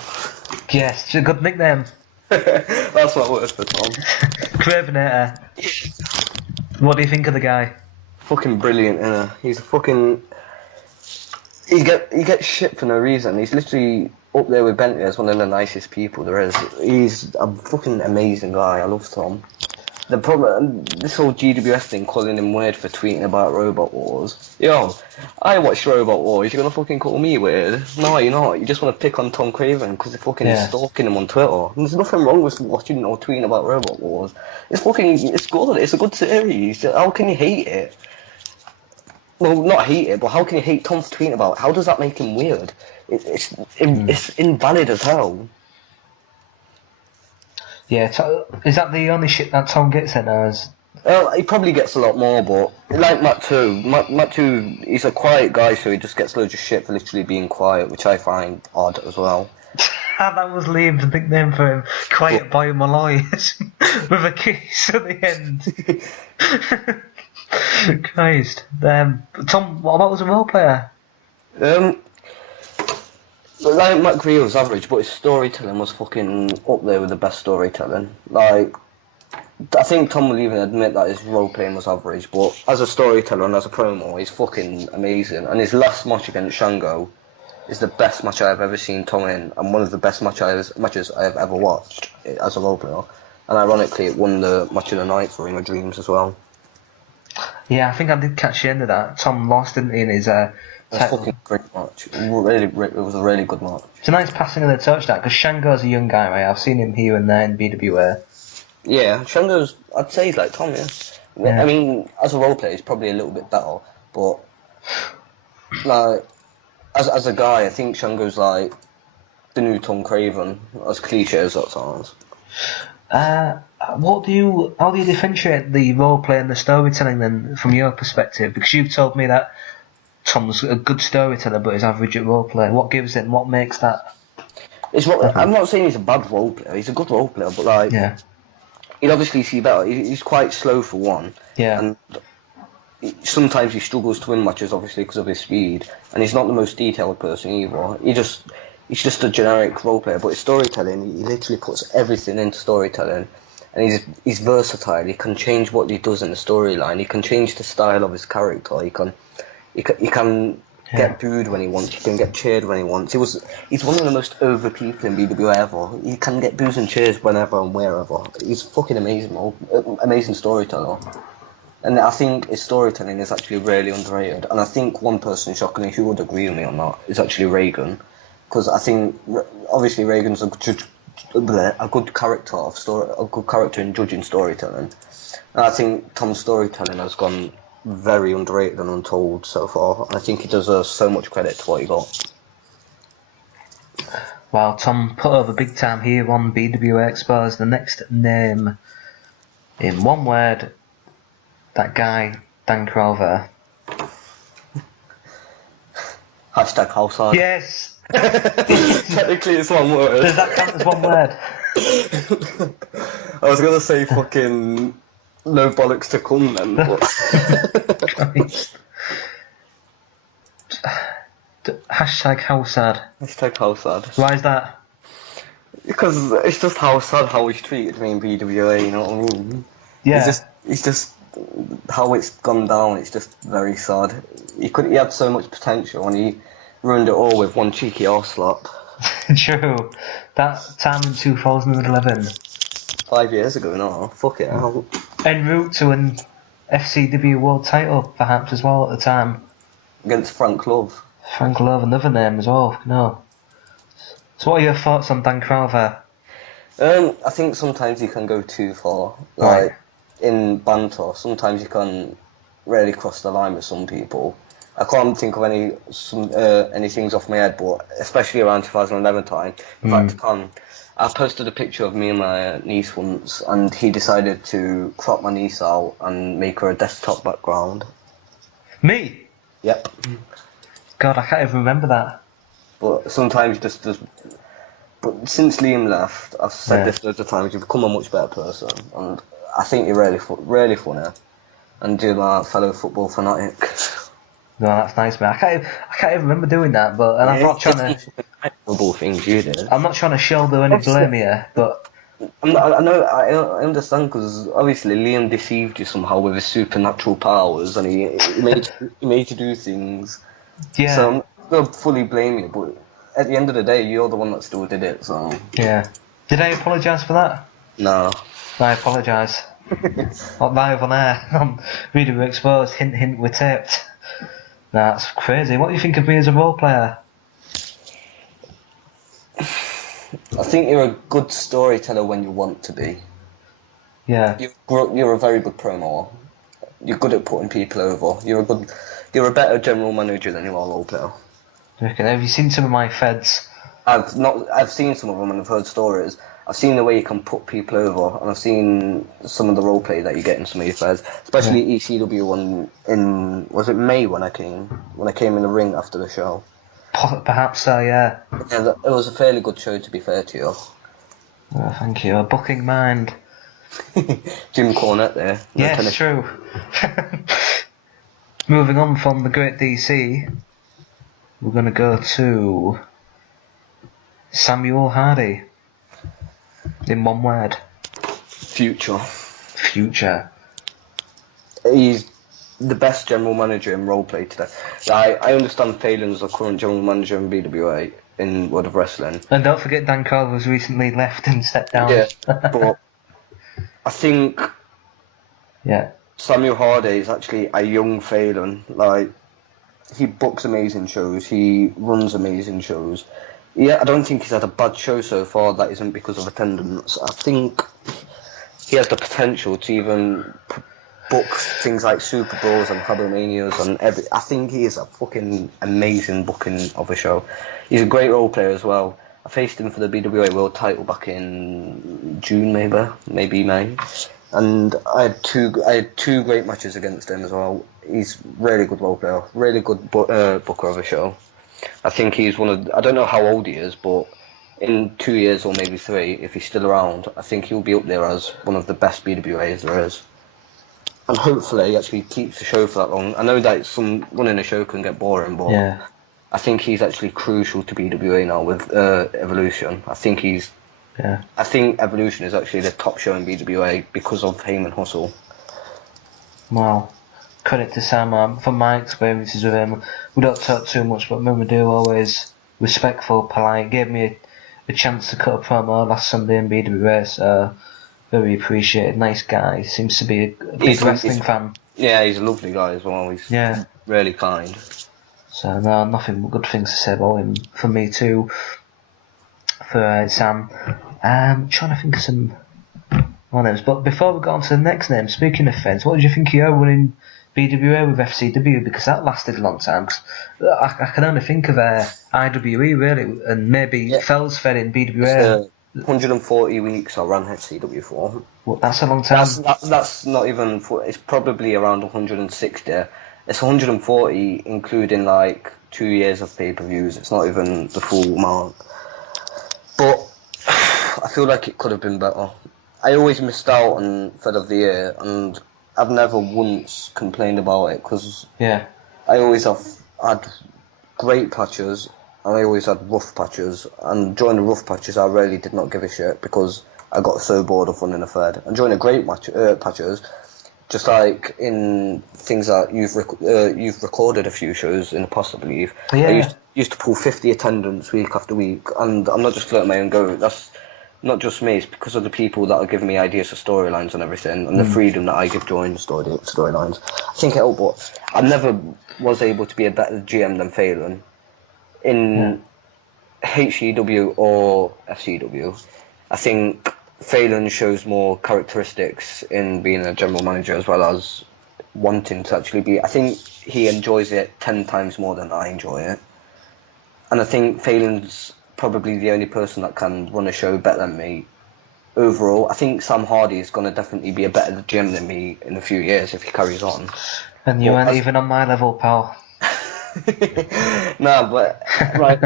Yes, it's a good nickname. That's what works for Tom. Cravenator. What do you think of the guy? Fucking brilliant, innit? He's a fucking... He gets shit for no reason. He's literally up there with Bentley as one of the nicest people there is. He's a fucking amazing guy. I love Tom. The problem, this whole GWS thing, calling him weird for tweeting about Robot Wars. Yo, I watched Robot Wars. You're gonna fucking call me weird? No, you're not. You just want to pick on Tom Craven because they're fucking stalking him on Twitter. And there's nothing wrong with watching or tweeting about Robot Wars. It's good. It's a good series. How can you hate it? Well, not hate it, but how can you hate Tom for tweeting about it? How does that make him weird? It's invalid as hell. Yeah, is that the only shit that Tom gets in as? Well, he probably gets a lot more, but like Matt too. Matt too, he's a quiet guy, so he just gets loads of shit for literally being quiet, which I find odd as well. That was Liam's nickname for him, Quiet Boy Malloy, with a kiss at the end. Christ. Tom, what about as a role player? Like Matt Greer was average, but his storytelling was fucking up there with the best storytelling. Like, I think Tom will even admit that his role playing was average, but as a storyteller and as a promo, he's fucking amazing. And his last match against Shango is the best match I've ever seen Tom in, and one of the best matches I have ever watched as a role player. And ironically, it won the match of the night for Ring of Dreams as well. Yeah, I think I did catch the end of that. Tom lost, didn't he, in his It was a fucking great match. It was a really good match. It's a nice passing of the torch, that, because Shango's a young guy, right? I've seen him here and there in BWA. Yeah, Shango's, I'd say he's like Tom, yeah. I mean, as a role player, he's probably a little bit better, but like, as a guy, I think Shango's like the new Tom Craven, as cliche as that sounds. How do you differentiate the role play and the storytelling then, from your perspective? Because you've told me that Tom's a good storyteller, but he's average at role play. What gives it? And what makes that? I'm not saying he's a bad role player. He's a good role player, but like, you'd obviously see better. He's quite slow for one. Yeah. And sometimes he struggles to win matches, obviously because of his speed, and he's not the most detailed person either. He's just a generic role player, but his storytelling, he literally puts everything into storytelling, and he's versatile. He can change what he does in the storyline. He can change the style of his character. He can get booed when he wants. He can get cheered when he wants. He's one of the most over people in BWA ever. He can get boos and cheers whenever and wherever. He's fucking amazing storyteller. And I think his storytelling is actually really underrated. And I think one person, shockingly, who would agree with me on that is actually Reagan, because I think obviously Reagan's a good character in judging storytelling. And I think Tom's storytelling has gone very underrated and untold so far. And I think he deserves so much credit to what he got. Well, Tom put over big time here on BWA Exposed. The next name, in one word, that guy, Dan Crover. Hashtag household. Yes! Technically it's one word. Does that count as one word? I was going to say fucking no bollocks to come then, but... Hashtag how sad. Hashtag how sad. Why is that? Because it's just how sad how he's treated me in BWA, you know what I mean? Yeah. It's just how it's gone down, it's just very sad. He had so much potential and he ruined it all with one cheeky arse slap. True. That time in 2011. 5 years ago now, fuck it out. En route to an FCW world title, perhaps, as well, at the time. Against Frank Love. Frank Love, another name as well, no. So what are your thoughts on Dan Crover? I think sometimes he can go too far. Like, in banter, sometimes you can really cross the line with some people. I can't think of any things off my head, but especially around 2011 time. In fact, I posted a picture of me and my niece once, and he decided to crop my niece out and make her a desktop background. Me? Yep. God, I can't even remember that. But sometimes But since Liam left, I've said this loads of times, you've become a much better person, and I think you're really funny, and you're my fellow football fanatic. No, that's nice, man. I can't even remember doing that, but I'm not trying to. Things you did. I'm not trying to shoulder any blame here, but I understand, because obviously Liam deceived you somehow with his supernatural powers, and he made you do things. Yeah. So I'm not gonna fully blame you, but at the end of the day, you're the one that still did it. So yeah. Did I apologise for that? No. I apologise. Not live on air. On BWA Exposed. Hint, hint. We're taped. That's crazy. What do you think of me as a role player? I think you're a good storyteller when you want to be. Yeah. You're a very good promoter. You're good at putting people over. You're a better general manager than you are a role player. Have you seen some of my feds? I've seen some of them and I've heard stories. I've seen the way you can put people over, and I've seen some of the role play that you get in some of your feds, especially ECW one in, was it May when I came in the ring after the show? Perhaps so, yeah. Yeah, it was a fairly good show, to be fair to you. Oh, thank you. A booking mind. Jim Cornette there. Yes, true. Moving on from the great DC, we're going to go to Samuel Hardy. In one word. Future. He's the best general manager in roleplay today. I understand Phelan's the current general manager in BWA in World of Wrestling. And don't forget Dan Carver's recently left and stepped down. Yeah, but I think Samuel Hardy is actually a young Phelan. Like, he books amazing shows, he runs amazing shows. Yeah, I don't think he's had a bad show so far that isn't because of attendance. I think he has the potential to even book things like Super Bowls and Habomanias and I think he is a fucking amazing booking of a show. He's a great role player as well. I faced him for the BWA World title back in June, maybe May, and I had two great matches against him as well. He's really good role player, really good booker of a show. I think he's I don't know how old he is, but in 2 years or maybe 3, if he's still around, I think he'll be up there as one of the best BWAs there is. and hopefully he actually keeps the show for that long. I know that running a show can get boring, but Yeah. I think he's actually crucial to BWA now with Evolution. I think Evolution is actually the top show in BWA because of Heyman Hustle. Well, credit to Sam. From my experiences with him, we don't talk too much, but remember, do always respectful, polite. Gave me a chance to cut a promo last Sunday in BWA, so very appreciated. Nice guy. Seems to be a big wrestling fan. Yeah, he's a lovely guy as well. He's really kind. So no, nothing but good things to say about him from me too. For Sam, trying to think of some more names. But before we go on to the next name, speaking of friends, what did you think of your running BWA with FCW? Because that lasted a long time. Cause I can only think of IWE really, and maybe Fells fed in BWA. 140 weeks I ran HCW for. Well, that's a long time. That's not even. It's probably around 160. It's 140 including like 2 years of pay-per-views. It's not even the full amount. But I feel like it could have been better. I always missed out on Fed of the Year, and I've never once complained about it because I always have had great patches and I always had rough patches. And during the rough patches, I really did not give a shit because I got so bored of running a Fed. And during the great patches, just like in things that you've recorded a few shows in the past, I believe. I used to pull 50 attendance week after week, and I'm not just letting my own go. That's not just me, it's because of the people that are giving me ideas for storylines and everything, and the freedom that I give during storylines. I think it helped, but I never was able to be a better GM than Phelan. In HEW or FCW, I think Phelan shows more characteristics in being a general manager as well as wanting to actually be. I think he enjoys it 10 times more than I enjoy it. And I think Phelan's probably the only person that can run a show better than me overall. I think Sam Hardy is going to definitely be a better GM than me in a few years if he carries on. And you aren't even on my level, pal. No, but right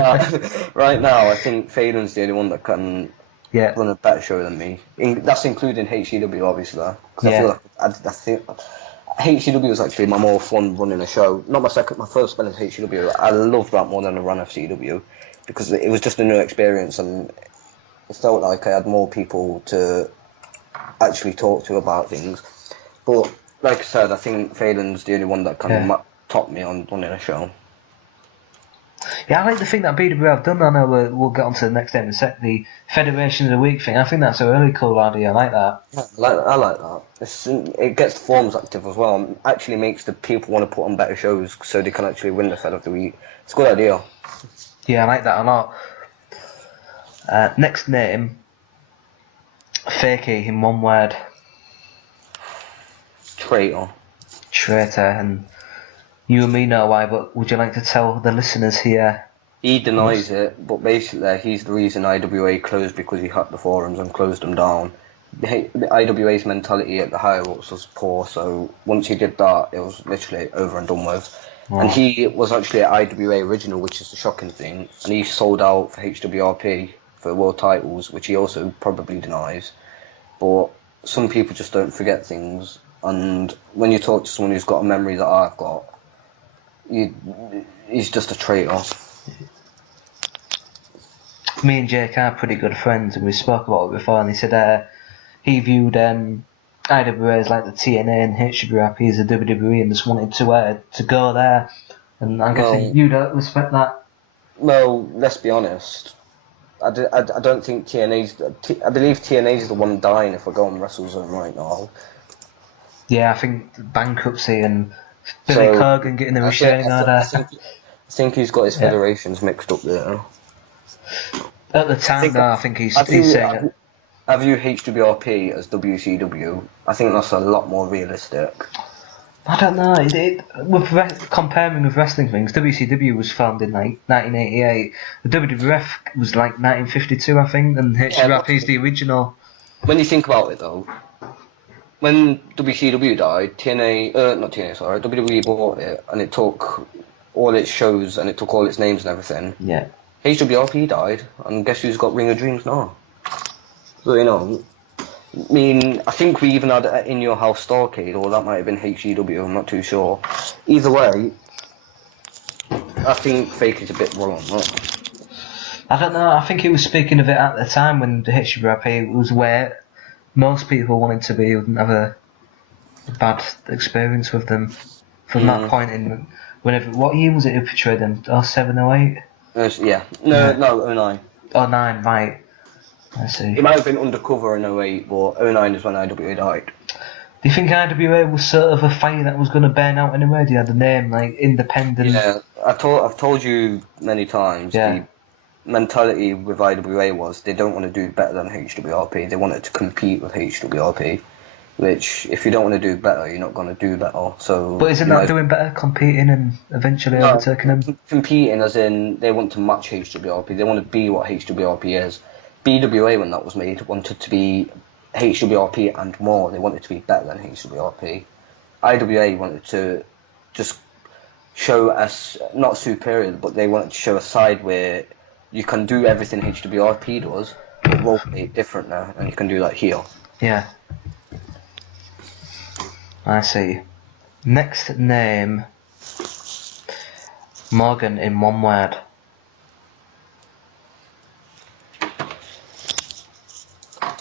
now, I think Phelan's the only one that can run a better show than me. That's including HCW, obviously. Because I feel like I think HCW was actually my more fun running a show. Not my first spell in HCW. I loved that more than a run of FCW because it was just a new experience and it felt like I had more people to actually talk to about things. But like I said, I think Phelan's the only one that can top me on running a show. Yeah, I like the thing that BWA have done. I know we'll get on to the next game and set the Federation of the Week thing. I think that's a really cool idea. I like that. Yeah, I like that. It gets the forums active as well. It actually makes the people want to put on better shows so they can actually win the Fed of the Week. It's a good idea. Yeah, I like that a lot. Next name, Fakey in one word. Traitor. And you and me know why, but would you like to tell the listeners here? He denies it, but basically he's the reason IWA closed because he hacked the forums and closed them down. The IWA's mentality at the higher ups was poor, so once he did that, it was literally over and done with. Oh. And he was actually at IWA original, which is the shocking thing, and he sold out for HWRP for world titles, which he also probably denies. But some people just don't forget things, and when you talk to someone who's got a memory that I've got, he's just a traitor. Me and Jake are pretty good friends, and we spoke about it before, and he said he viewed IWA as like the TNA and HWRP as the WWE and just wanted to go there. And I'm guessing you don't respect that? Well, let's be honest. I don't think TNA's... I believe TNA's the one dying if I go on WrestleZone right now. Yeah, I think bankruptcy and Billy Corgan getting the restraining order. I think he's got his federations mixed up there. At the time, I think he's saying it. I view HWRP as WCW. I think that's a lot more realistic. I don't know. Comparing with wrestling things, WCW was founded in like 1988. The WWF was like 1952, I think, and HWRP is the original. When you think about it, though, when WCW died, WWE bought it, and it took all its shows and it took all its names and everything. Yeah. HWRP died, and guess who's got Ring of Dreams now? So, I mean, I think we even had In Your House Starcade, or that might have been HGW, I'm not too sure. Either way, I think Fake is a bit wrong, right? I don't know, I think he was speaking of it at the time when the HWRP was where most people wanted to be, wouldn't have a bad experience with them. From that point in, whenever, what year was it who portrayed them? 07, 08? Yeah. No, 09. Oh, 9, right. I see. It might have been Undercover in 08, but 09 is when IWA died. Do you think IWA was sort of a fire that was going to burn out anyway? Do you have the name, like, independent? Yeah, I've told you many times, Yeah. the mentality with IWA was they don't want to do better than HWRP, they wanted to compete with HWRP, which, if you don't want to do better, you're not going to do better. So, But isn't that doing better, competing and eventually overtaking them? Competing as in, they want to match HWRP, they want to be what HWRP is. BWA, when that was made, wanted to be HWRP and more, they wanted to be better than HWRP. IWA wanted to just show us, not superior, but they wanted to show a side where you can do everything HWRP does, but roleplay different now, and you can do that here. Yeah. I see. Next name, Morgan in one word.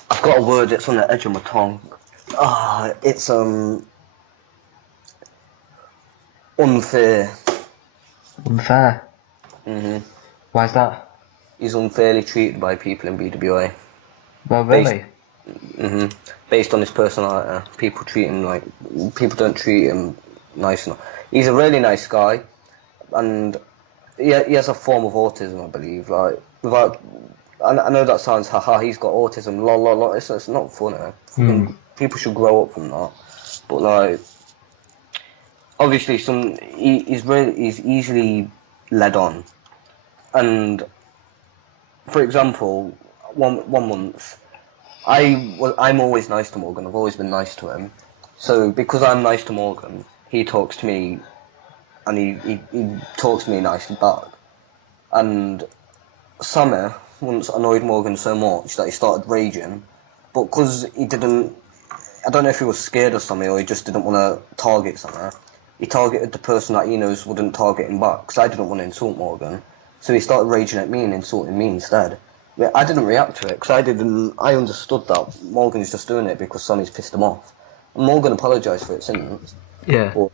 I've got a word that's on the edge of my tongue. It's unfair. Unfair. Why is that? He's unfairly treated by people in BWA. Well, really? Based on his personality, people don't treat him nice enough. He's a really nice guy, and he has a form of autism, I believe. Like, I know that sounds haha, he's got autism, lol lol lol. It's not funny. People should grow up from that. But like, obviously, he's easily led on, and for example, one month. I'm always nice to Morgan, I've always been nice to him. So because I'm nice to Morgan, he talks to me, and he talks to me nicely back. And Sammy once annoyed Morgan so much that he started raging, but because he didn't, I don't know if he was scared of Sammy or he just didn't want to target Sammy, he targeted the person that he knows wouldn't target him back, because I didn't want to insult Morgan. So he started raging at me and insulting me instead. I didn't react to it because I understood that Morgan's just doing it because Sammy's pissed him off. And Morgan apologised for it since. Yeah. But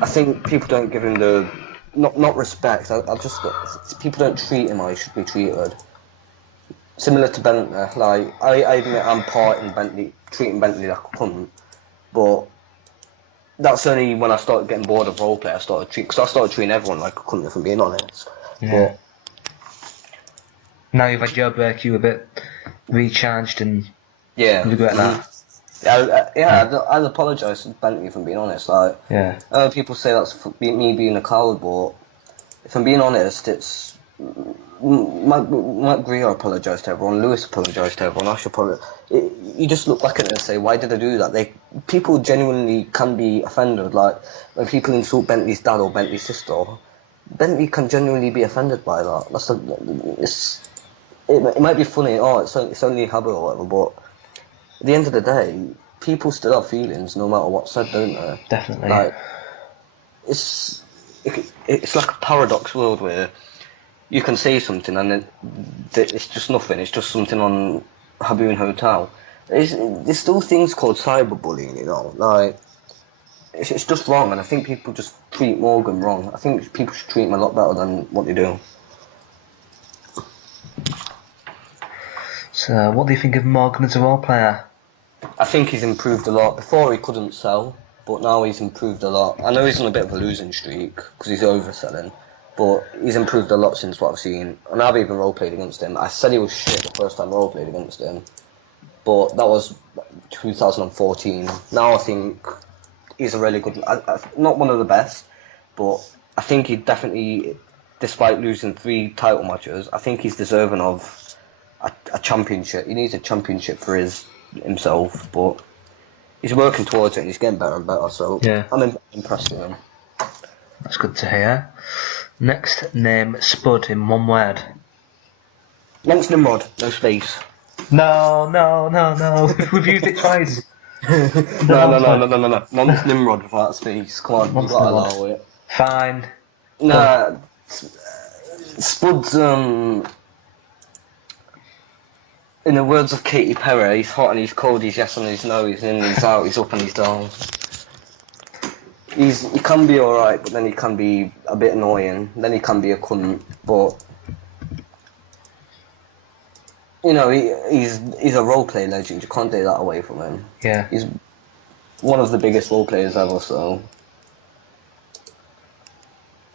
I think people don't give him the not respect. People don't treat him how he should be treated. Similar to Bentley, like I admit I'm part in Bentley treating Bentley like a cunt, but that's only when I started getting bored of roleplay. I started treating everyone like a cunt, if I'm being honest. Yeah. But now you've had your break, you a bit recharged and regret that. I'd apologise to Bentley, if I'm being honest. Like, yeah. People say that's me being a coward, but if I'm being honest, it's Matt Greer apologised to everyone, Lewis apologised to everyone, Ash apologised. You just look back at it and say, why did I do that? People genuinely can be offended. Like, when people insult Bentley's dad or Bentley's sister, Bentley can genuinely be offended by that. It might be funny, it's only a habit or whatever, but at the end of the day, people still have feelings no matter what's said, don't they? Definitely. Like, it's like a paradox world where you can say something and it's just nothing, it's just something on Haboon Hotel. There's still things called cyberbullying, you know, like, it's just wrong, and I think people just treat Morgan wrong. I think people should treat him a lot better than what they do. So, what do you think of Morgan as a role player? I think he's improved a lot. Before he couldn't sell, but now he's improved a lot. I know he's on a bit of a losing streak because he's overselling, but he's improved a lot since what I've seen. And I've even roleplayed against him. I said he was shit the first time I roleplayed against him, but that was 2014. Now I think he's a really good, not one of the best, but I think he definitely, despite losing 3 title matches, I think he's deserving of a championship. He needs a championship for himself, but he's working towards it and he's getting better and better, so yeah. I'm impressed with him. That's good to hear. Next name, Spud in one word. Lance Nimrod, no space. No. We've used it twice. No. Nonce Nimrod without space. Come on, you Nonce gotta Nimrod. allow it. Fine. Nah, Spud's, in the words of Katy Perry, he's hot and he's cold, he's yes and he's no, he's in, he's out, he's up and he's down. He can be alright, but then he can be a bit annoying. Then he can be a cunt, but you know, he's a roleplay legend. You can't take that away from him. Yeah. He's one of the biggest roleplayers ever, so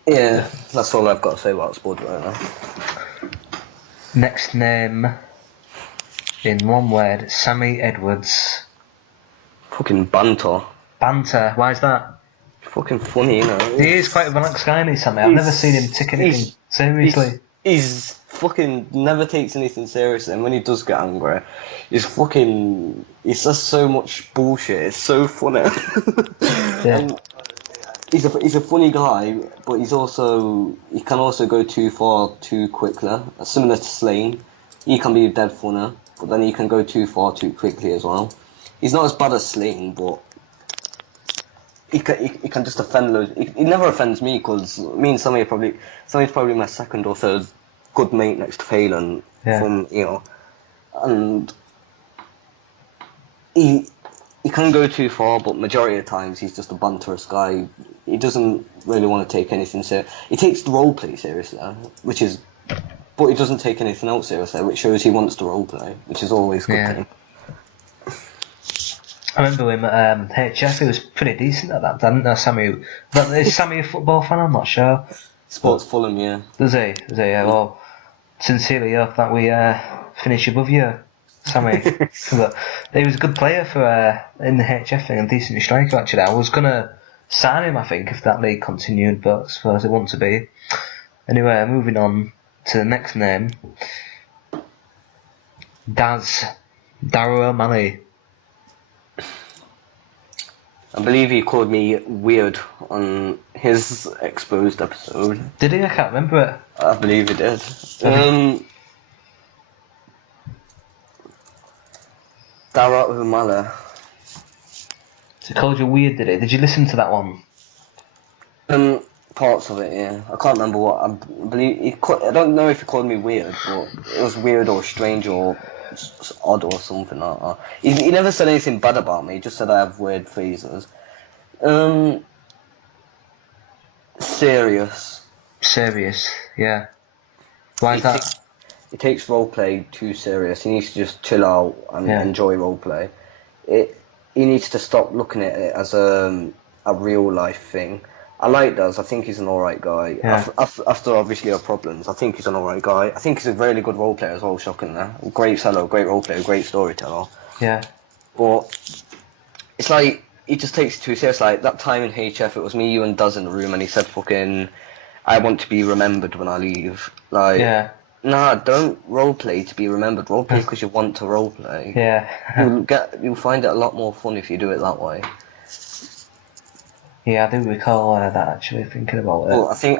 yeah, that's all I've got to say about Spud right now. Next name, in one word, Sammy Edwards. Fucking banter. Banter. Why is that? Fucking funny, you know. He is quite a relaxed guy, isn't he, Sammy? I've never seen him take anything seriously. He's fucking never takes anything seriously, and when he does get angry, he says so much bullshit. It's so funny. Yeah. And he's a funny guy, but he can also go too far too quickly. Similar to Slane, he can be dead funny, but then he can go too far too quickly as well. He's not as bad as Slane, but he can just offend loads. He never offends me, because me and Sammy's probably my second or third good mate next to Phelan. Yeah. From, you know, and he can go too far, but majority of times he's just a banterous guy. He doesn't really want to take anything serious. He takes the roleplay seriously, but he doesn't take anything else seriously, which shows he wants to roleplay, which is always a good thing. I remember him at HF, he was pretty decent at that. I didn't know Sammy. But is Sammy a football fan? I'm not sure. Sports Fulham, yeah. Does he? Yeah, well, sincerely hope that we finish above you, Sammy. But he was a good player for in the HF thing, and decent striker actually. I was going to sign him, I think, if that league continued, but I suppose it wouldn't to be. Anyway, moving on to the next name. Darrow O'Malley. I believe he called me weird on his Exposed episode. Did he? I can't remember it. I believe he did. Darrow O'Malley. So he called you weird, did he? Did you listen to that one? Parts of it, yeah. I can't remember what. I believe I don't know if he called me weird, but it was weird or strange or odd or something like that. He never said anything bad about me. He just said I have weird phrases. Serious, yeah. Why is that? He takes roleplay too serious. He needs to just chill out and enjoy roleplay. He needs to stop looking at it as a real life thing. I like Daz. I think he's an alright guy. Yeah. After obviously our problems, I think he's an alright guy. I think he's a really good role player as well, shockingly. Great fellow, great role player, great storyteller. Yeah. But it's like, he just takes it too serious. Like, that time in HF, it was me, you and Daz in the room, and he said fucking, I want to be remembered when I leave. Like, nah, don't roleplay to be remembered. Roleplay because you want to roleplay. Yeah. You'll find it a lot more fun if you do it that way. Yeah, I do recall that actually, thinking about it. Well, I think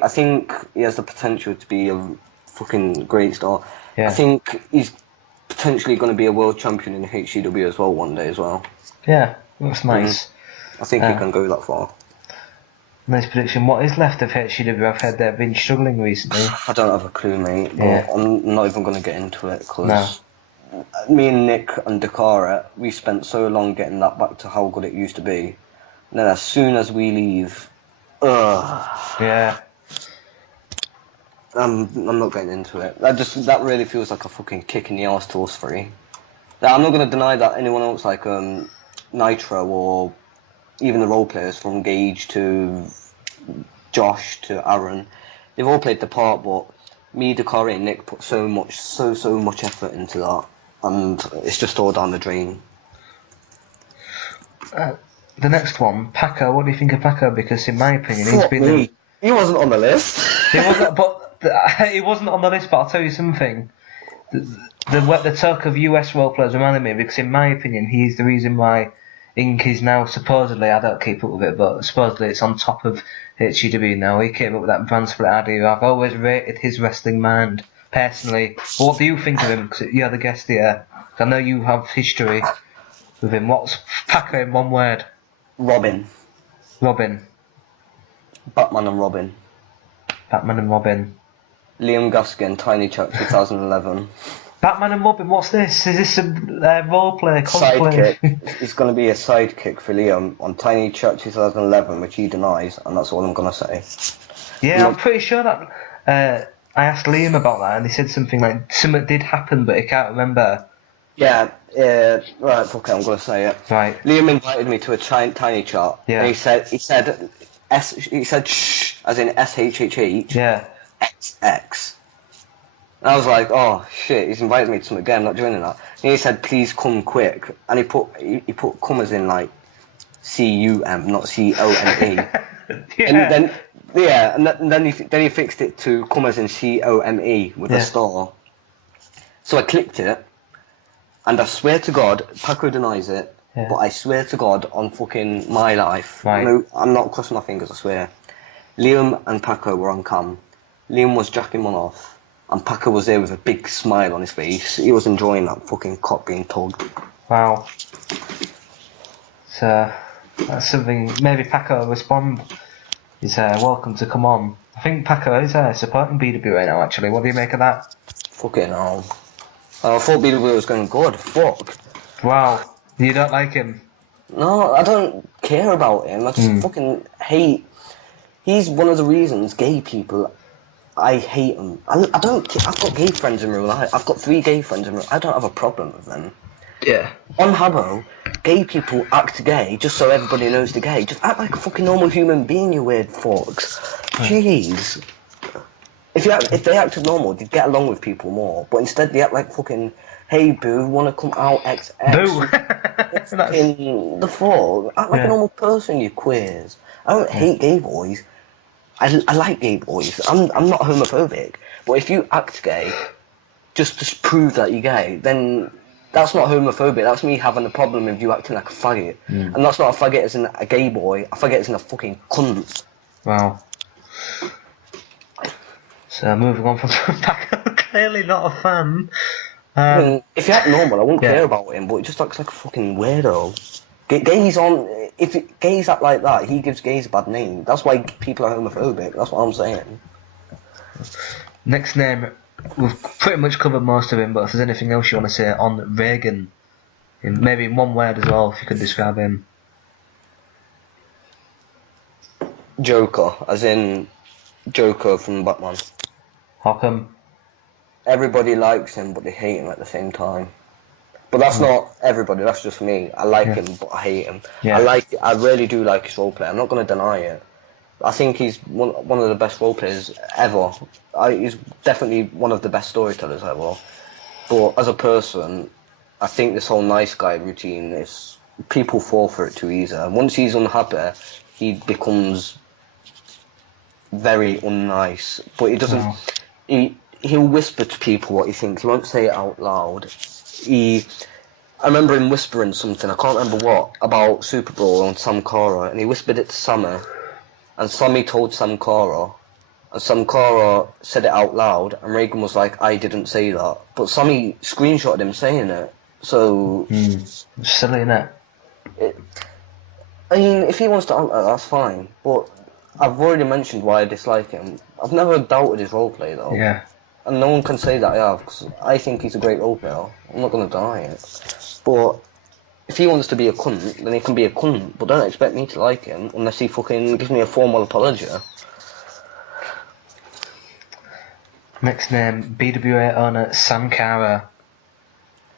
he has the potential to be a fucking great star. Yeah. I think he's potentially going to be a world champion in HWRP as well one day as well. Yeah, that's nice. I think he can go that far. Nice prediction. What is left of HWRP? I've heard they've been struggling recently. I don't have a clue, mate, but I'm not even going to get into it because me and Nick and Dakara, we spent so long getting that back to how good it used to be. And then as soon as we leave, yeah, I'm not getting into it. That really feels like a fucking kick in the arse to us three. Now, I'm not going to deny that anyone else like Nitro or even the role players from Gage to Josh to Aaron, they've all played the part, but me, Dakari and Nick put so much effort into that, and it's just all down the drain. The next one, Paco. What do you think of Paco? Because in my opinion, he wasn't on the list. He wasn't, he wasn't on the list. But I'll tell you something. The talk of US role players reminded me, because in my opinion, he's the reason why Inc. is now supposedly, I don't keep up with it, but supposedly it's on top of HWRP now. He came up with that brand split idea. I've always rated his wrestling mind personally. But what do you think of him? Because you're the guest here. I know you have history with him. What's Packer in one word? Robin. Robin. Batman and Robin. Batman and Robin. Liam Gaskin, Tiny Chuck, 2011. Batman and Robin, what's this? Is this a roleplay, cosplay? Sidekick. He's going to be a sidekick for Liam on Tiny Chuck 2011, which he denies, and that's all I'm going to say. Yeah, I'm pretty sure that I asked Liam about that, and he said something like something did happen, but he can't remember. Yeah, right, fuck it, I'm going to say it. Right. Liam invited me to a tiny chat, and he said shh, as in SHHH. Yeah. XX. And I was like, oh shit, he's invited me to something again, I'm not joining that. And he said, please come quick. And he put come as in like CUM, not COME. Yeah. And then he fixed it to come as in COME with a star. So I clicked it, and I swear to God, Paco denies it, but I swear to God on fucking my life, no, I'm not crossing my fingers, I swear. Liam and Paco were on cam. Liam was jacking one off, and Paco was there with a big smile on his face. He was enjoying that fucking cock being tugged. Wow. So, that's something, maybe Paco will respond. He's welcome to come on. I think Paco is supporting BWA now, actually. What do you make of that? Fucking hell. I thought BWA was going good. Fuck. Wow. You don't like him? No, I don't care about him. I just fucking hate... He's one of the reasons gay people... I hate them. I don't. I've got gay friends in real life. I've got 3 gay friends in real life. I don't have a problem with them. Yeah. On Habbo, gay people act gay just so everybody knows they're gay. Just act like a fucking normal human being, you weird fucks. Jeez. If they acted normal, they'd get along with people more. But instead, they act like fucking, hey boo, wanna come out XX? Boo. Fucking the fuck. Act like a normal person, you queers. I don't hate gay boys. I like gay boys. I'm not homophobic. But if you act gay, just to prove that you're gay, then that's not homophobic. That's me having a problem with you acting like a faggot. And that's not a faggot as in a gay boy. A faggot as in a fucking cunt. Wow. So moving on from Paco, clearly not a fan. I mean, if he act normal, I wouldn't care about him. But he just acts like a fucking weirdo. If gays act like that, he gives gays a bad name. That's why people are homophobic. That's what I'm saying. Next name, we've pretty much covered most of him, but if there's anything else you want to say on Reagan, maybe in one word as well, if you could describe him. Joker, as in Joker from Batman. How come? Everybody likes him, but they hate him at the same time. But that's not everybody, that's just me. I like him, but I hate him. I really do like his roleplay. I'm not going to deny it. I think he's one of the best roleplayers ever. He's definitely one of the best storytellers ever. But as a person, I think this whole nice guy routine is... People fall for it too easy. And once he's unhappy, he becomes very unnice. But he doesn't... He'll whisper to people what he thinks. He won't say it out loud. I remember him whispering something, I can't remember what, about Super Bowl on Sam Cara, and he whispered it to Sammy, and Sammy told Sam Cara, and Sam Cara said it out loud, and Reagan was like, I didn't say that. But Sammy screenshotted him saying it, so... Silly, innit? I mean, if he wants to act like that, that's fine, but I've already mentioned why I dislike him. I've never doubted his roleplay, though. Yeah. And no one can say that I have, because I think he's a great roleplayer. I'm not going to deny it. But if he wants to be a cunt, then he can be a cunt. But don't expect me to like him unless he fucking gives me a formal apology. Next name, BWA owner Sam Cara.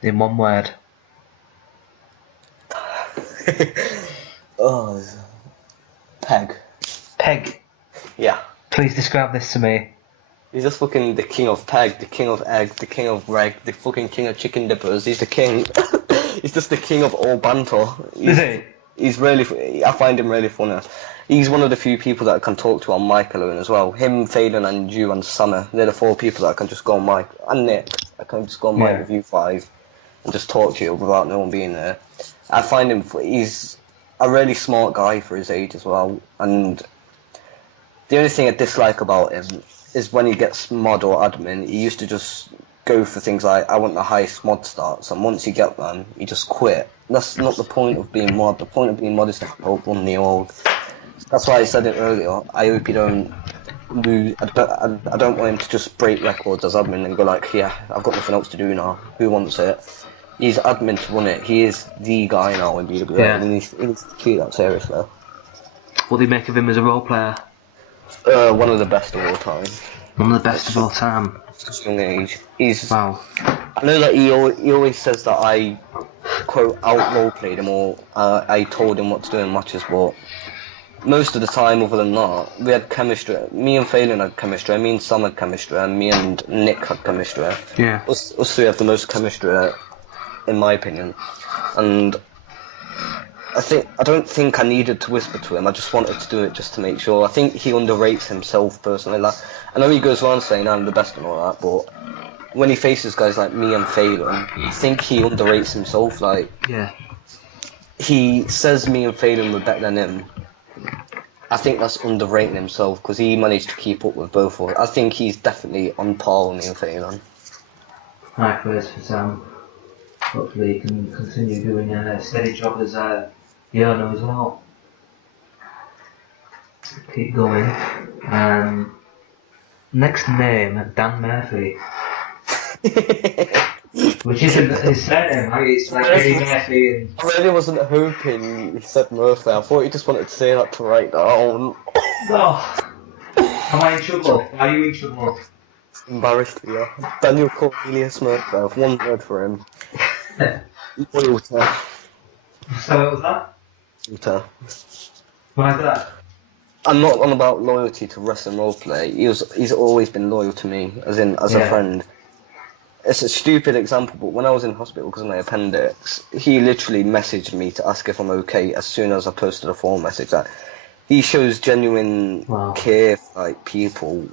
In one word. Peg. Peg. Yeah. Please describe this to me. He's just fucking the king of peg, the king of egg, the king of reg, the fucking king of chicken dippers. He's the king. He's just the king of all banter. Is he? He's really... I find him really funny. He's one of the few people that I can talk to on mic alone as well. Him, Phelan and you and Summer. They're the 4 people that I can just go on mic. And Nick. I can just go on mic with you 5 and just talk to you without no one being there. I find him... He's a really smart guy for his age as well. And the only thing I dislike about him is when he gets mod or admin, he used to just go for things like, I want the highest mod stats, and once you get them, you just quit. That's not the point of being mod. The point of being mod is to help run the org. That's why I said it earlier. I hope you don't lose. I don't want him to just break records as admin and go like, yeah, I've got nothing else to do now. Who wants it? He's admin to run it. He is the guy now in BWA, Yeah. and he needs to treat that seriously. What do you make of him as a role player? One of the best of all time. One of the best of all time. Such a young age. He's. Wow. I know that he always says that I, quote, out roleplayed him, or I told him what to do in matches, but most of the time, other than that, we had chemistry. Me and Phelan had chemistry, me and Sam had chemistry, and me and Nick had chemistry. Yeah. Us three have the most chemistry, in my opinion. And I don't think I needed to whisper to him. I just wanted to do it just to make sure. I think he underrates himself personally. Like, I know he goes around saying I'm the best and all that, but when he faces guys like me and Phelan, I think he underrates himself. Like, Yeah. he says me and Phelan were better than him. I think that's underrating himself because he managed to keep up with both of us. I think he's definitely on par with me and Phelan. High praise for Sam. Hopefully he can continue doing a steady job as a Yono as well. Keep going. Next name, Dan Murphy. Which isn't his surname, right? It's like Eddie Murphy and... I really wasn't hoping he said Murphy. I thought he just wanted to say that to write down. Oh. Am I in trouble? Are you in trouble? Embarrassed, yeah. Daniel Cornelius Murphy. I've one word for him. Loyalty. So what was that? Loyalty. Why is that? I'm not on about loyalty to wrestling roleplay. He's always been loyal to me, as a friend. It's a stupid example, but when I was in hospital because of my appendix, he literally messaged me to ask if I'm okay as soon as I posted a phone message. Like, he shows genuine care for like people,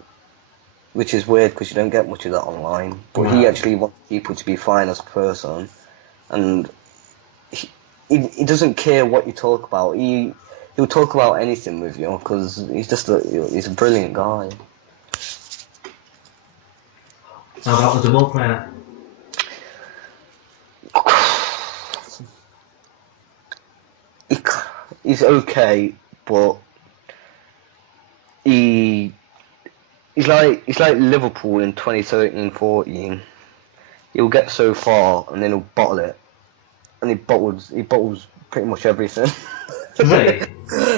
which is weird because you don't get much of that online. But he actually wants people to be fine as a person, and he doesn't care what you talk about. He'll talk about anything with you because he's a brilliant guy. How about the double player? He's okay, but he's like Liverpool in 2013-14. He'll get so far and then he'll bottle it, and he bottles pretty much everything. Really?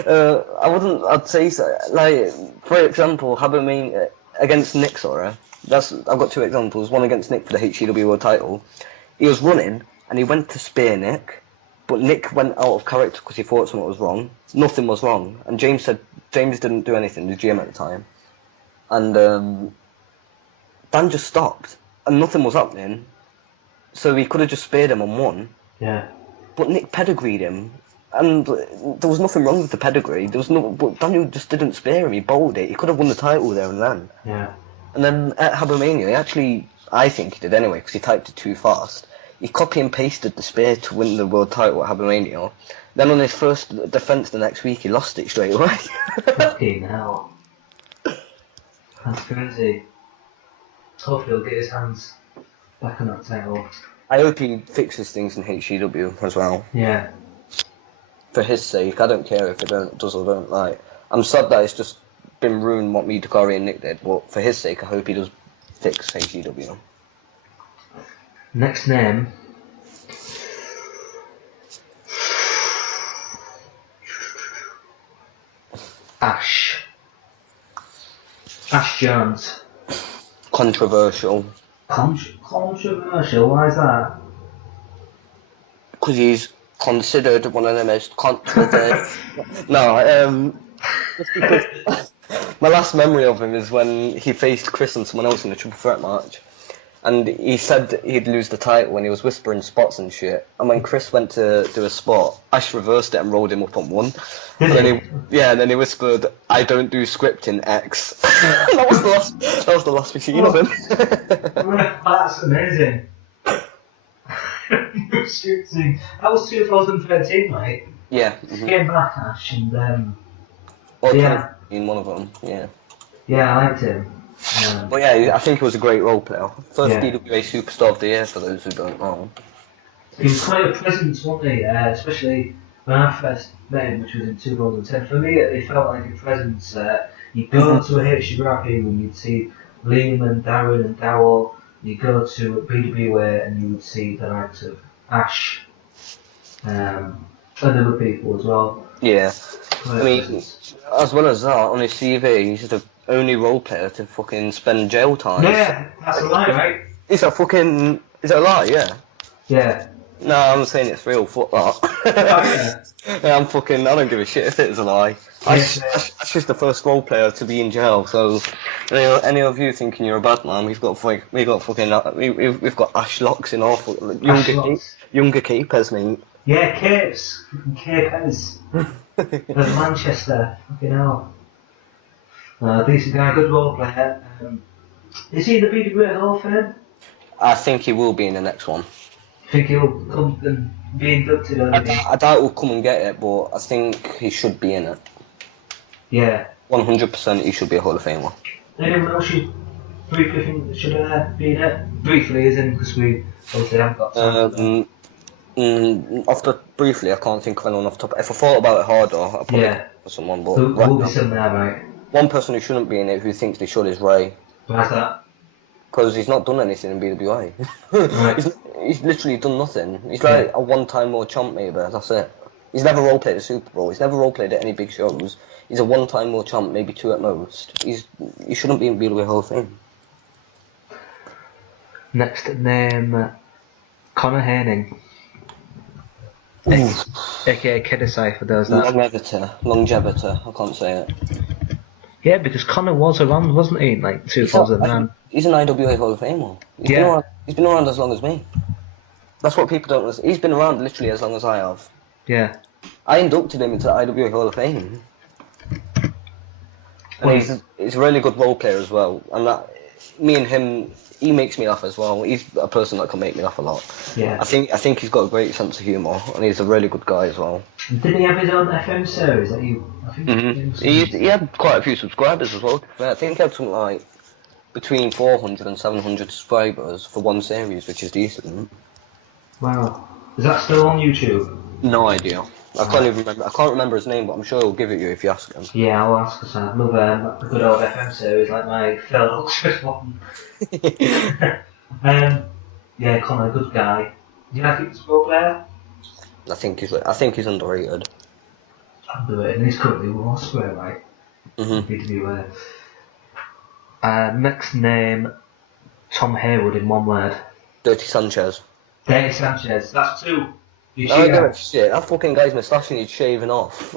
I'd say so. Like, for example, against Nick, sorry. I've got two examples. One against Nick for the HWRP World title. He was running and he went to spear Nick, but Nick went out of character because he thought something was wrong. Nothing was wrong, and James didn't do anything. The GM at the time, and Dan just stopped, and nothing was happening. So he could have just speared him and won. Yeah. But Nick pedigreed him, and there was nothing wrong with the pedigree. But Daniel just didn't spear him. He bowled it. He could have won the title there and then. Yeah. And then at HWRP, I think he did anyway, because he typed it too fast. He copy and pasted the spear to win the world title at HWRP. Then on his first defence the next week, he lost it straight away. Fucking hell. That's crazy. Hopefully he'll get his hands back on that title. I hope he fixes things in HGW as well. Yeah. For his sake, I don't care if it does or don't. Like, I'm sad that it's just been ruined what me, Dakari and Nick did, but for his sake, I hope he does fix HGW. Next name. Ash Jones. Controversial. Controversial? Why is that? Because he's considered one of the most controversial. No, just because my last memory of him is when he faced Chris and someone else in a triple threat match, and he said he'd lose the title when he was whispering spots and shit. And when Chris went to do a spot, Ash reversed it and rolled him up on one. And then he whispered, "I don't do scripting, X." that was the last we seen of him. That's amazing. That was 2013, right? Yeah. Came back, Ash, and Or yeah. in one of them. Yeah. Yeah, I liked him. But yeah, I think he was a great role player. First Yeah. BWA Superstar of the Year for those who don't know. He was quite a presence, wasn't he? Especially when I first met him, which was in 2010. For me, it felt like a presence. You'd go to a HWRP room, you'd see Liam and Darren and Dowell. You go to BWA and you would see the likes of Ash and other people as well. Yeah. Quite I a mean, presence. as well as that, on his CV, he's the only role player to fucking spend jail time. Yeah, that's a lie, right? Is that a lie? Yeah. Yeah. No, I'm saying it's real. Fuck that. Oh, yeah. I don't give a shit if it's a lie. Ash is the first role player to be in jail. So, any of you thinking you're a bad man, we've got Ash locks in our younger keepers, mate. Yeah, Capes. Fucking Capes. Of Manchester. Fucking hell. Decent guy, good role player. Is he in the BWA Hall of Fame? I think he will be in the next one. Think he'll come and be inducted or anything? I doubt he'll come and get it, but I think he should be in it. Yeah. 100% he should be a Hall of Famer. Anyone else you briefly think should be in it? Briefly, as in, because we obviously haven't got time. Briefly, I can't think of anyone off the top. If I thought about it harder, I'd probably think of someone. But Who will be some there, right? One person who shouldn't be in it, who thinks they should, is Ray. Why's that? Because he's not done anything in BWA. Right. he's literally done nothing. He's like a one-time world champ, maybe. That's it. He's never role-played a Super Bowl. He's never role-played at any big shows. He's a one-time world champ, maybe two at most. He shouldn't be in BWA Hall of Fame. Next name, Connor Haining. AKA Kedisai for those that. Longevity. I can't say it. Yeah, because Connor was around, wasn't he, in like 2009? He's an IWA Hall of Famer. He's been around as long as me. That's what people don't understand. He's been around literally as long as I have. Yeah. I inducted him into the IWA Hall of Fame. And he's a really good role player as well. And me and him, he makes me laugh as well. He's a person that can make me laugh a lot. Yeah. I think he's got a great sense of humour, and he's a really good guy as well. Didn't he have his own FM series that you? I think he had quite a few subscribers as well. I think he had something like between 400 and 700 subscribers for one series, which is decent. Wow. Is that still on YouTube? No idea. I can't even remember. I can't remember his name, but I'm sure he'll give it you if you ask him. Yeah, I'll ask us. I'd love a good old FM series like my Phil Oxford one. Yeah, Connor, good guy. Do you like him as a role player? I think he's underrated. Underrated. And he's currently with Osprey, right? BWA. Next name, Tom Haywood in one word. Dirty Sanchez. Dirty Sanchez. That's two. You I don't give a shit. That fucking guy's moustache needs shaving off.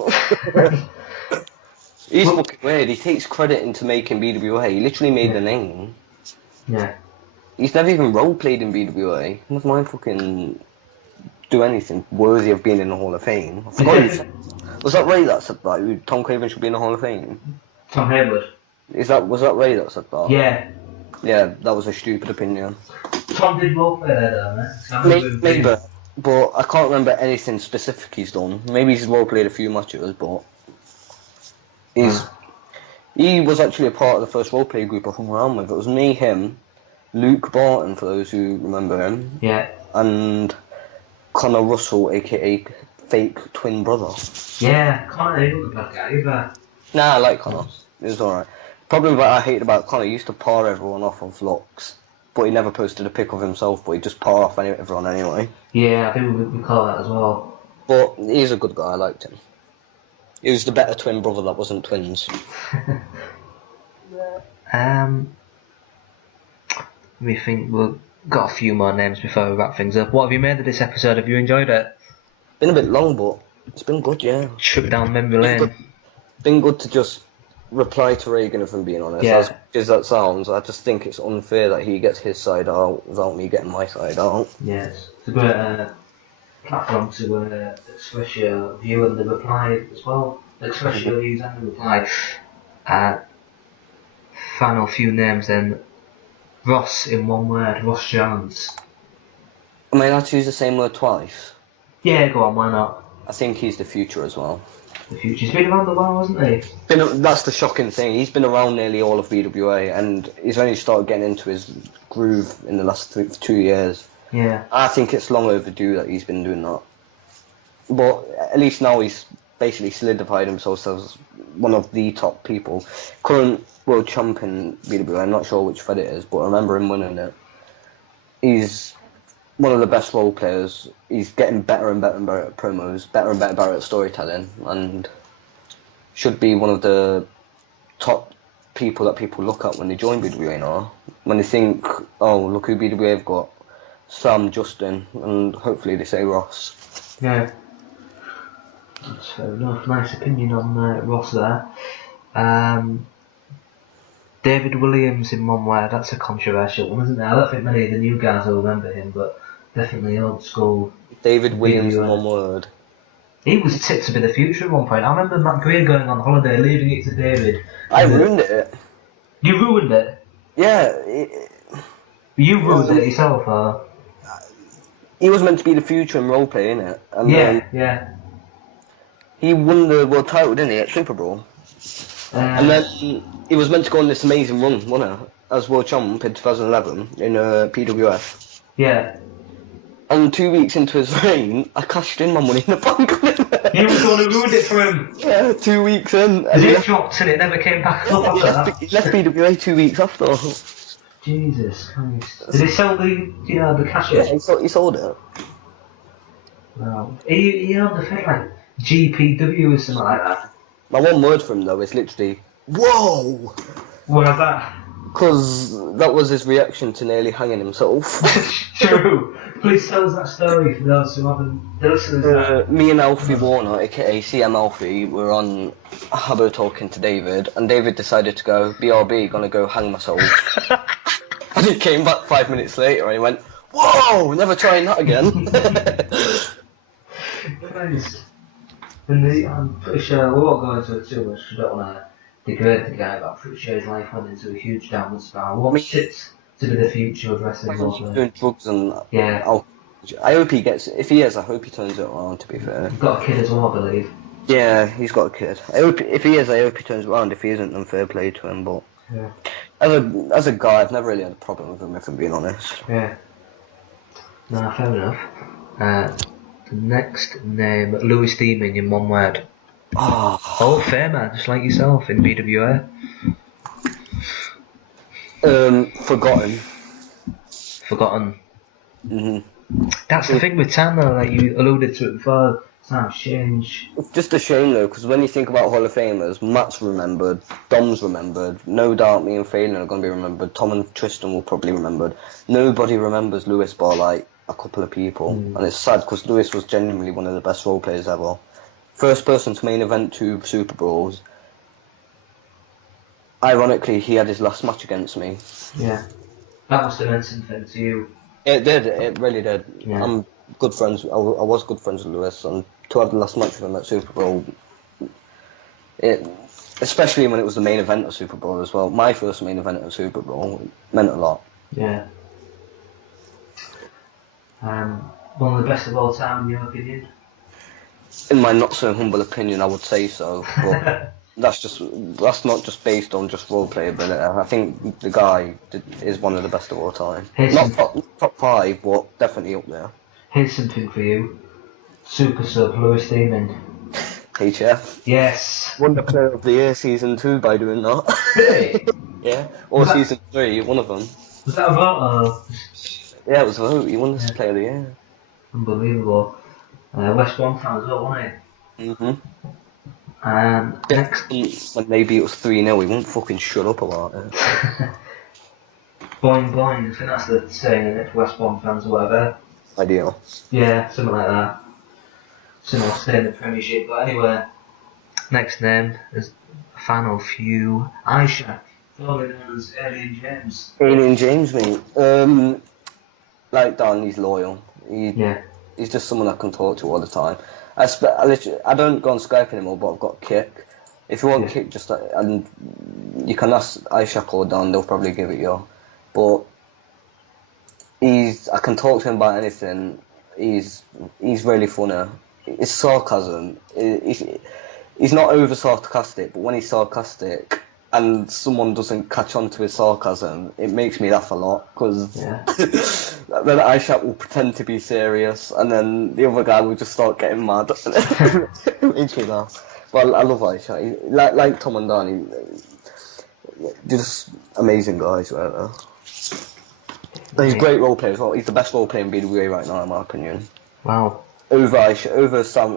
He's fucking weird. He takes credit into making BWA. He literally made the name. Yeah. He's never even role-played in BWA. He must mind fucking do anything worthy of being in the Hall of Fame. I forgot was that Ray that said that? Tom Craven should be in the Hall of Fame? Tom Haywood. Was that Ray that said that? Yeah. Yeah, that was a stupid opinion. Tom did role play there though, man. Maybe, but I can't remember anything specific he's done. Maybe he's role-played a few matches, but he was actually a part of the first role-play group I hung around with. It was me, him, Luke Barton, for those who remember him. Yeah. And Connor Russell, aka fake twin brother. Yeah, Connor, he wasn't a bad guy either. Nah, I like Connor. It was alright. Probably what I hated about Connor, he used to par everyone off on vlogs. But he never posted a pic of himself, but he'd just par off everyone anyway. Yeah, I think we call that as well. But he's a good guy, I liked him. He was the better twin brother that wasn't twins. Let me think, we've got a few more names before we wrap things up. What have you made of this episode? Have you enjoyed it? Been a bit long, but it's been good, yeah. Trip down memory lane. Been good to just reply to Reagan, if I'm being honest. Yeah. As as that sounds, I just think it's unfair that he gets his side out without me getting my side out. Yes, it's a great platform to express your view and the reply as well. Express your views and the reply. Final few names then. Ross in one word, Ross Jones. Am I allowed to use the same word twice? Yeah, go on, why not? I think he's the future as well. the future. He's been around a while, hasn't he? That's the shocking thing. He's been around nearly all of BWA, and he's only started getting into his groove in the last 2 years. Yeah. I think it's long overdue that he's been doing that. But at least now he's basically solidified himself as one of the top people. Current world champion BWA, I'm not sure which Fed it is, but I remember him winning it. He's one of the best role players. He's getting better and better and better at promos, better and better at storytelling, and should be one of the top people that people look at when they join BWA now. When they think, oh, look who BWA have got, Sam, Justin, and hopefully they say Ross. Yeah. That's fair enough. Nice opinion on Ross there. David Williams in one word, that's a controversial one, isn't it? I don't think many of the new guys will remember him, but definitely old school. David Williams in one word. He was tipped to be the future at one point. I remember Matt Greer going on holiday, leaving it to David. I ruined it. You ruined it? Yeah. You ruined it yourself, or? He was meant to be the future in roleplay, innit? And yeah. He won the world title, didn't he, at Super Bowl? And then he was meant to go on this amazing run, wasn't he, as world champ in 2011 in PWF. Yeah. And 2 weeks into his reign, I cashed in my money in the bank on him. You were the one who ruined it for him. Yeah, 2 weeks in. And it dropped and it never came back up after that. He left BWA 2 weeks after. Jesus Christ. Did he sell the cash in? Yeah, he sold it. Wow. He owned the thing like GPW or something like that. My one word for him though is literally, whoa! What was that? Because that was his reaction to nearly hanging himself. True. Please tell us that story for those who haven't listened. Me and Alfie Warner, aka CM Alfie, were on Habbo talking to David, and David decided to go, BRB, gonna go hang myself. And he came back 5 minutes later and he went, whoa, never trying that again. Nice. And I'm pretty sure we won't go into it too much, I don't want to degrade the guy, but I'm pretty sure his life went into a huge downward spiral. What's it to be the future of wrestling? Doing drugs and yeah. I hope he gets, if he is, I hope he turns it around, to be fair. He's got a kid as well, I believe. Yeah, he's got a kid. I hope, if he is, I hope he turns it around. If he isn't, then fair play to him, but yeah. As a guy, I've never really had a problem with him, if I'm being honest. Yeah. No, fair enough. The next name, Louis Deming in one word. Oh. Hall of Famer, just like yourself in BWA. Forgotten. Mhm. That's the thing with time though, like you alluded to it before. Times change. It's just a shame though, because when you think about Hall of Famers, Matt's remembered, Dom's remembered, no doubt me and Phelan are going to be remembered, Tom and Tristan will probably be remembered. Nobody remembers Lewis bar like a couple of people, and it's sad because Lewis was genuinely one of the best role players ever. First person to main event 2 Super Bowls. Ironically, he had his last match against me. Yeah. That must have meant something to you. It did, it really did. Yeah. I'm good friends, I was good friends with Lewis, and to have the last match with him at Super Bowl, especially when it was the main event of Super Bowl as well, my first main event of Super Bowl, meant a lot. Yeah. One of the best of all time in your opinion? In my not so humble opinion, I would say so, but that's not just based on just role playability. I think the guy is one of the best of all time. Not top 5, but definitely up there. Here's something for you. Super sub, Louis Deming. HF. Yes. Won the Player of the Year season 2 by doing that. Really? Yeah. Or season 3, one of them. Was that a vote? Yeah, it was a vote. He won the Player of the Year. Unbelievable. West Brom fan as well, wasn't he? Next. When maybe it was 3-0, he won't fucking shut up about it. Boing boing, I think that's the saying in it, West Brom fans or whatever. Ideal. Yeah, something like that. Someone stay in the Premiership, but anyway, next name is a final few. Aisha, formerly known as Alien James. Alien James, mate. Like Dan, he's loyal. He's just someone I can talk to all the time. I don't go on Skype anymore, but I've got Kick. If you want Kick, and you can ask Aisha or Dan, they'll probably give it you. But I can talk to him about anything. He's really funny. His sarcasm, he he's not over sarcastic, but when he's sarcastic and someone doesn't catch on to his sarcasm, it makes me laugh a lot, because Yeah. then Aishat will pretend to be serious, and then the other guy will just start getting mad. It makes me laugh. But I love Aishat. Like Tom and Dan, they're just amazing guys right now. And he's a great role player as well. He's the best role player in BWA right now, in my opinion. Wow. Over Aisha, over Sam,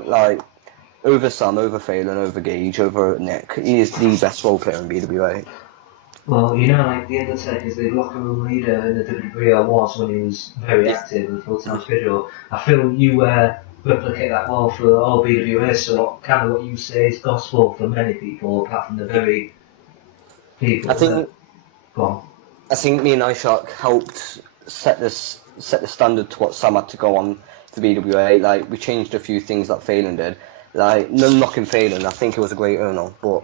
over Phelan, over Gage, over Nick. He is the best role player in BWA. Well, you know, like the Undertaker's the locker room leader in the WWE was when he was very active and full-time schedule. I feel you replicate that well for all BWA, so kind of what you say is gospel for many people, apart from the very people go on. I think me and Ishak helped set the standard to what Sam had to go on to BWA. Like, we changed a few things that Phelan did. Like, no knocking Phelan, I think it was a great earner, but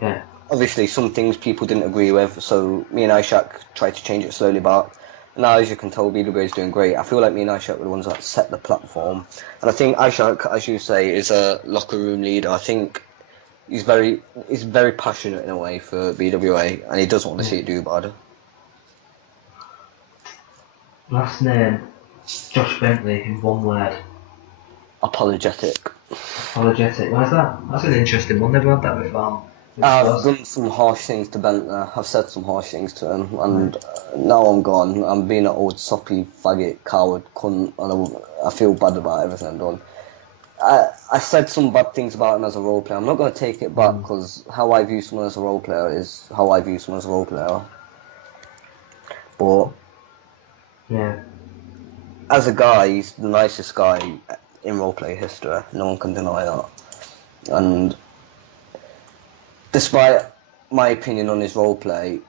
obviously some things people didn't agree with, so me and Ishak tried to change it slowly back. Now, as you can tell, BWA is doing great. I feel like me and Ishak were the ones that set the platform. And I think Ishak, as you say, is a locker room leader. I think he's very passionate in a way for BWA, and he doesn't want to see it do bad. Last name, Josh Bentley, in one word. Apologetic. Apologetic. Why is that? That's an interesting one. Never had that before. I've done some harsh things to Bentley. I've said some harsh things to him, and now I'm gone. I'm being an old soppy faggot, coward, cunt, and I feel bad about everything I've done. I said some bad things about him as a role player. I'm not going to take it back, because how I view someone as a role player is how I view someone as a role player. But yeah, as a guy, he's the nicest guy in roleplay history. No one can deny that. And despite my opinion on his roleplay,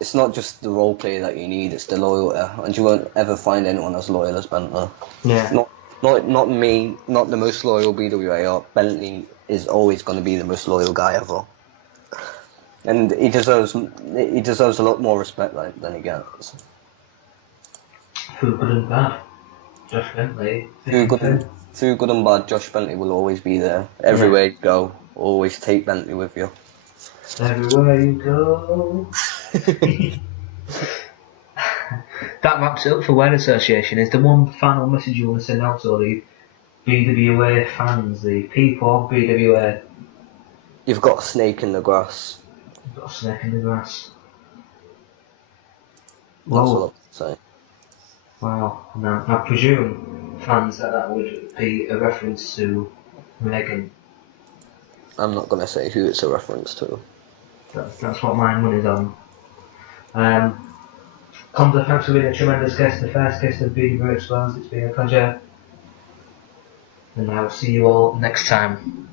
it's not just the roleplay that you need, it's the loyalty. And you won't ever find anyone as loyal as Bentley. Yeah. Not me, not the most loyal BWA. Bentley is always going to be the most loyal guy ever. And he deserves a lot more respect than he gets. Through good and bad. Josh Bentley. Through good and bad, Josh Bentley will always be there. Everywhere you go, always take Bentley with you. Everywhere you go. That wraps it up for Word Association. Is there one final message you want to send out to all the BWA fans, the people of BWA? You've got a snake in the grass. You've got a snake in the grass. That's all I say. Wow. Now, I presume fans that would be a reference to Reagan. I'm not going to say who it's a reference to. That's what my money's on. Conza, thanks for being a tremendous guest, the first guest of BWA Exposed. It's been a pleasure. And I will see you all next time.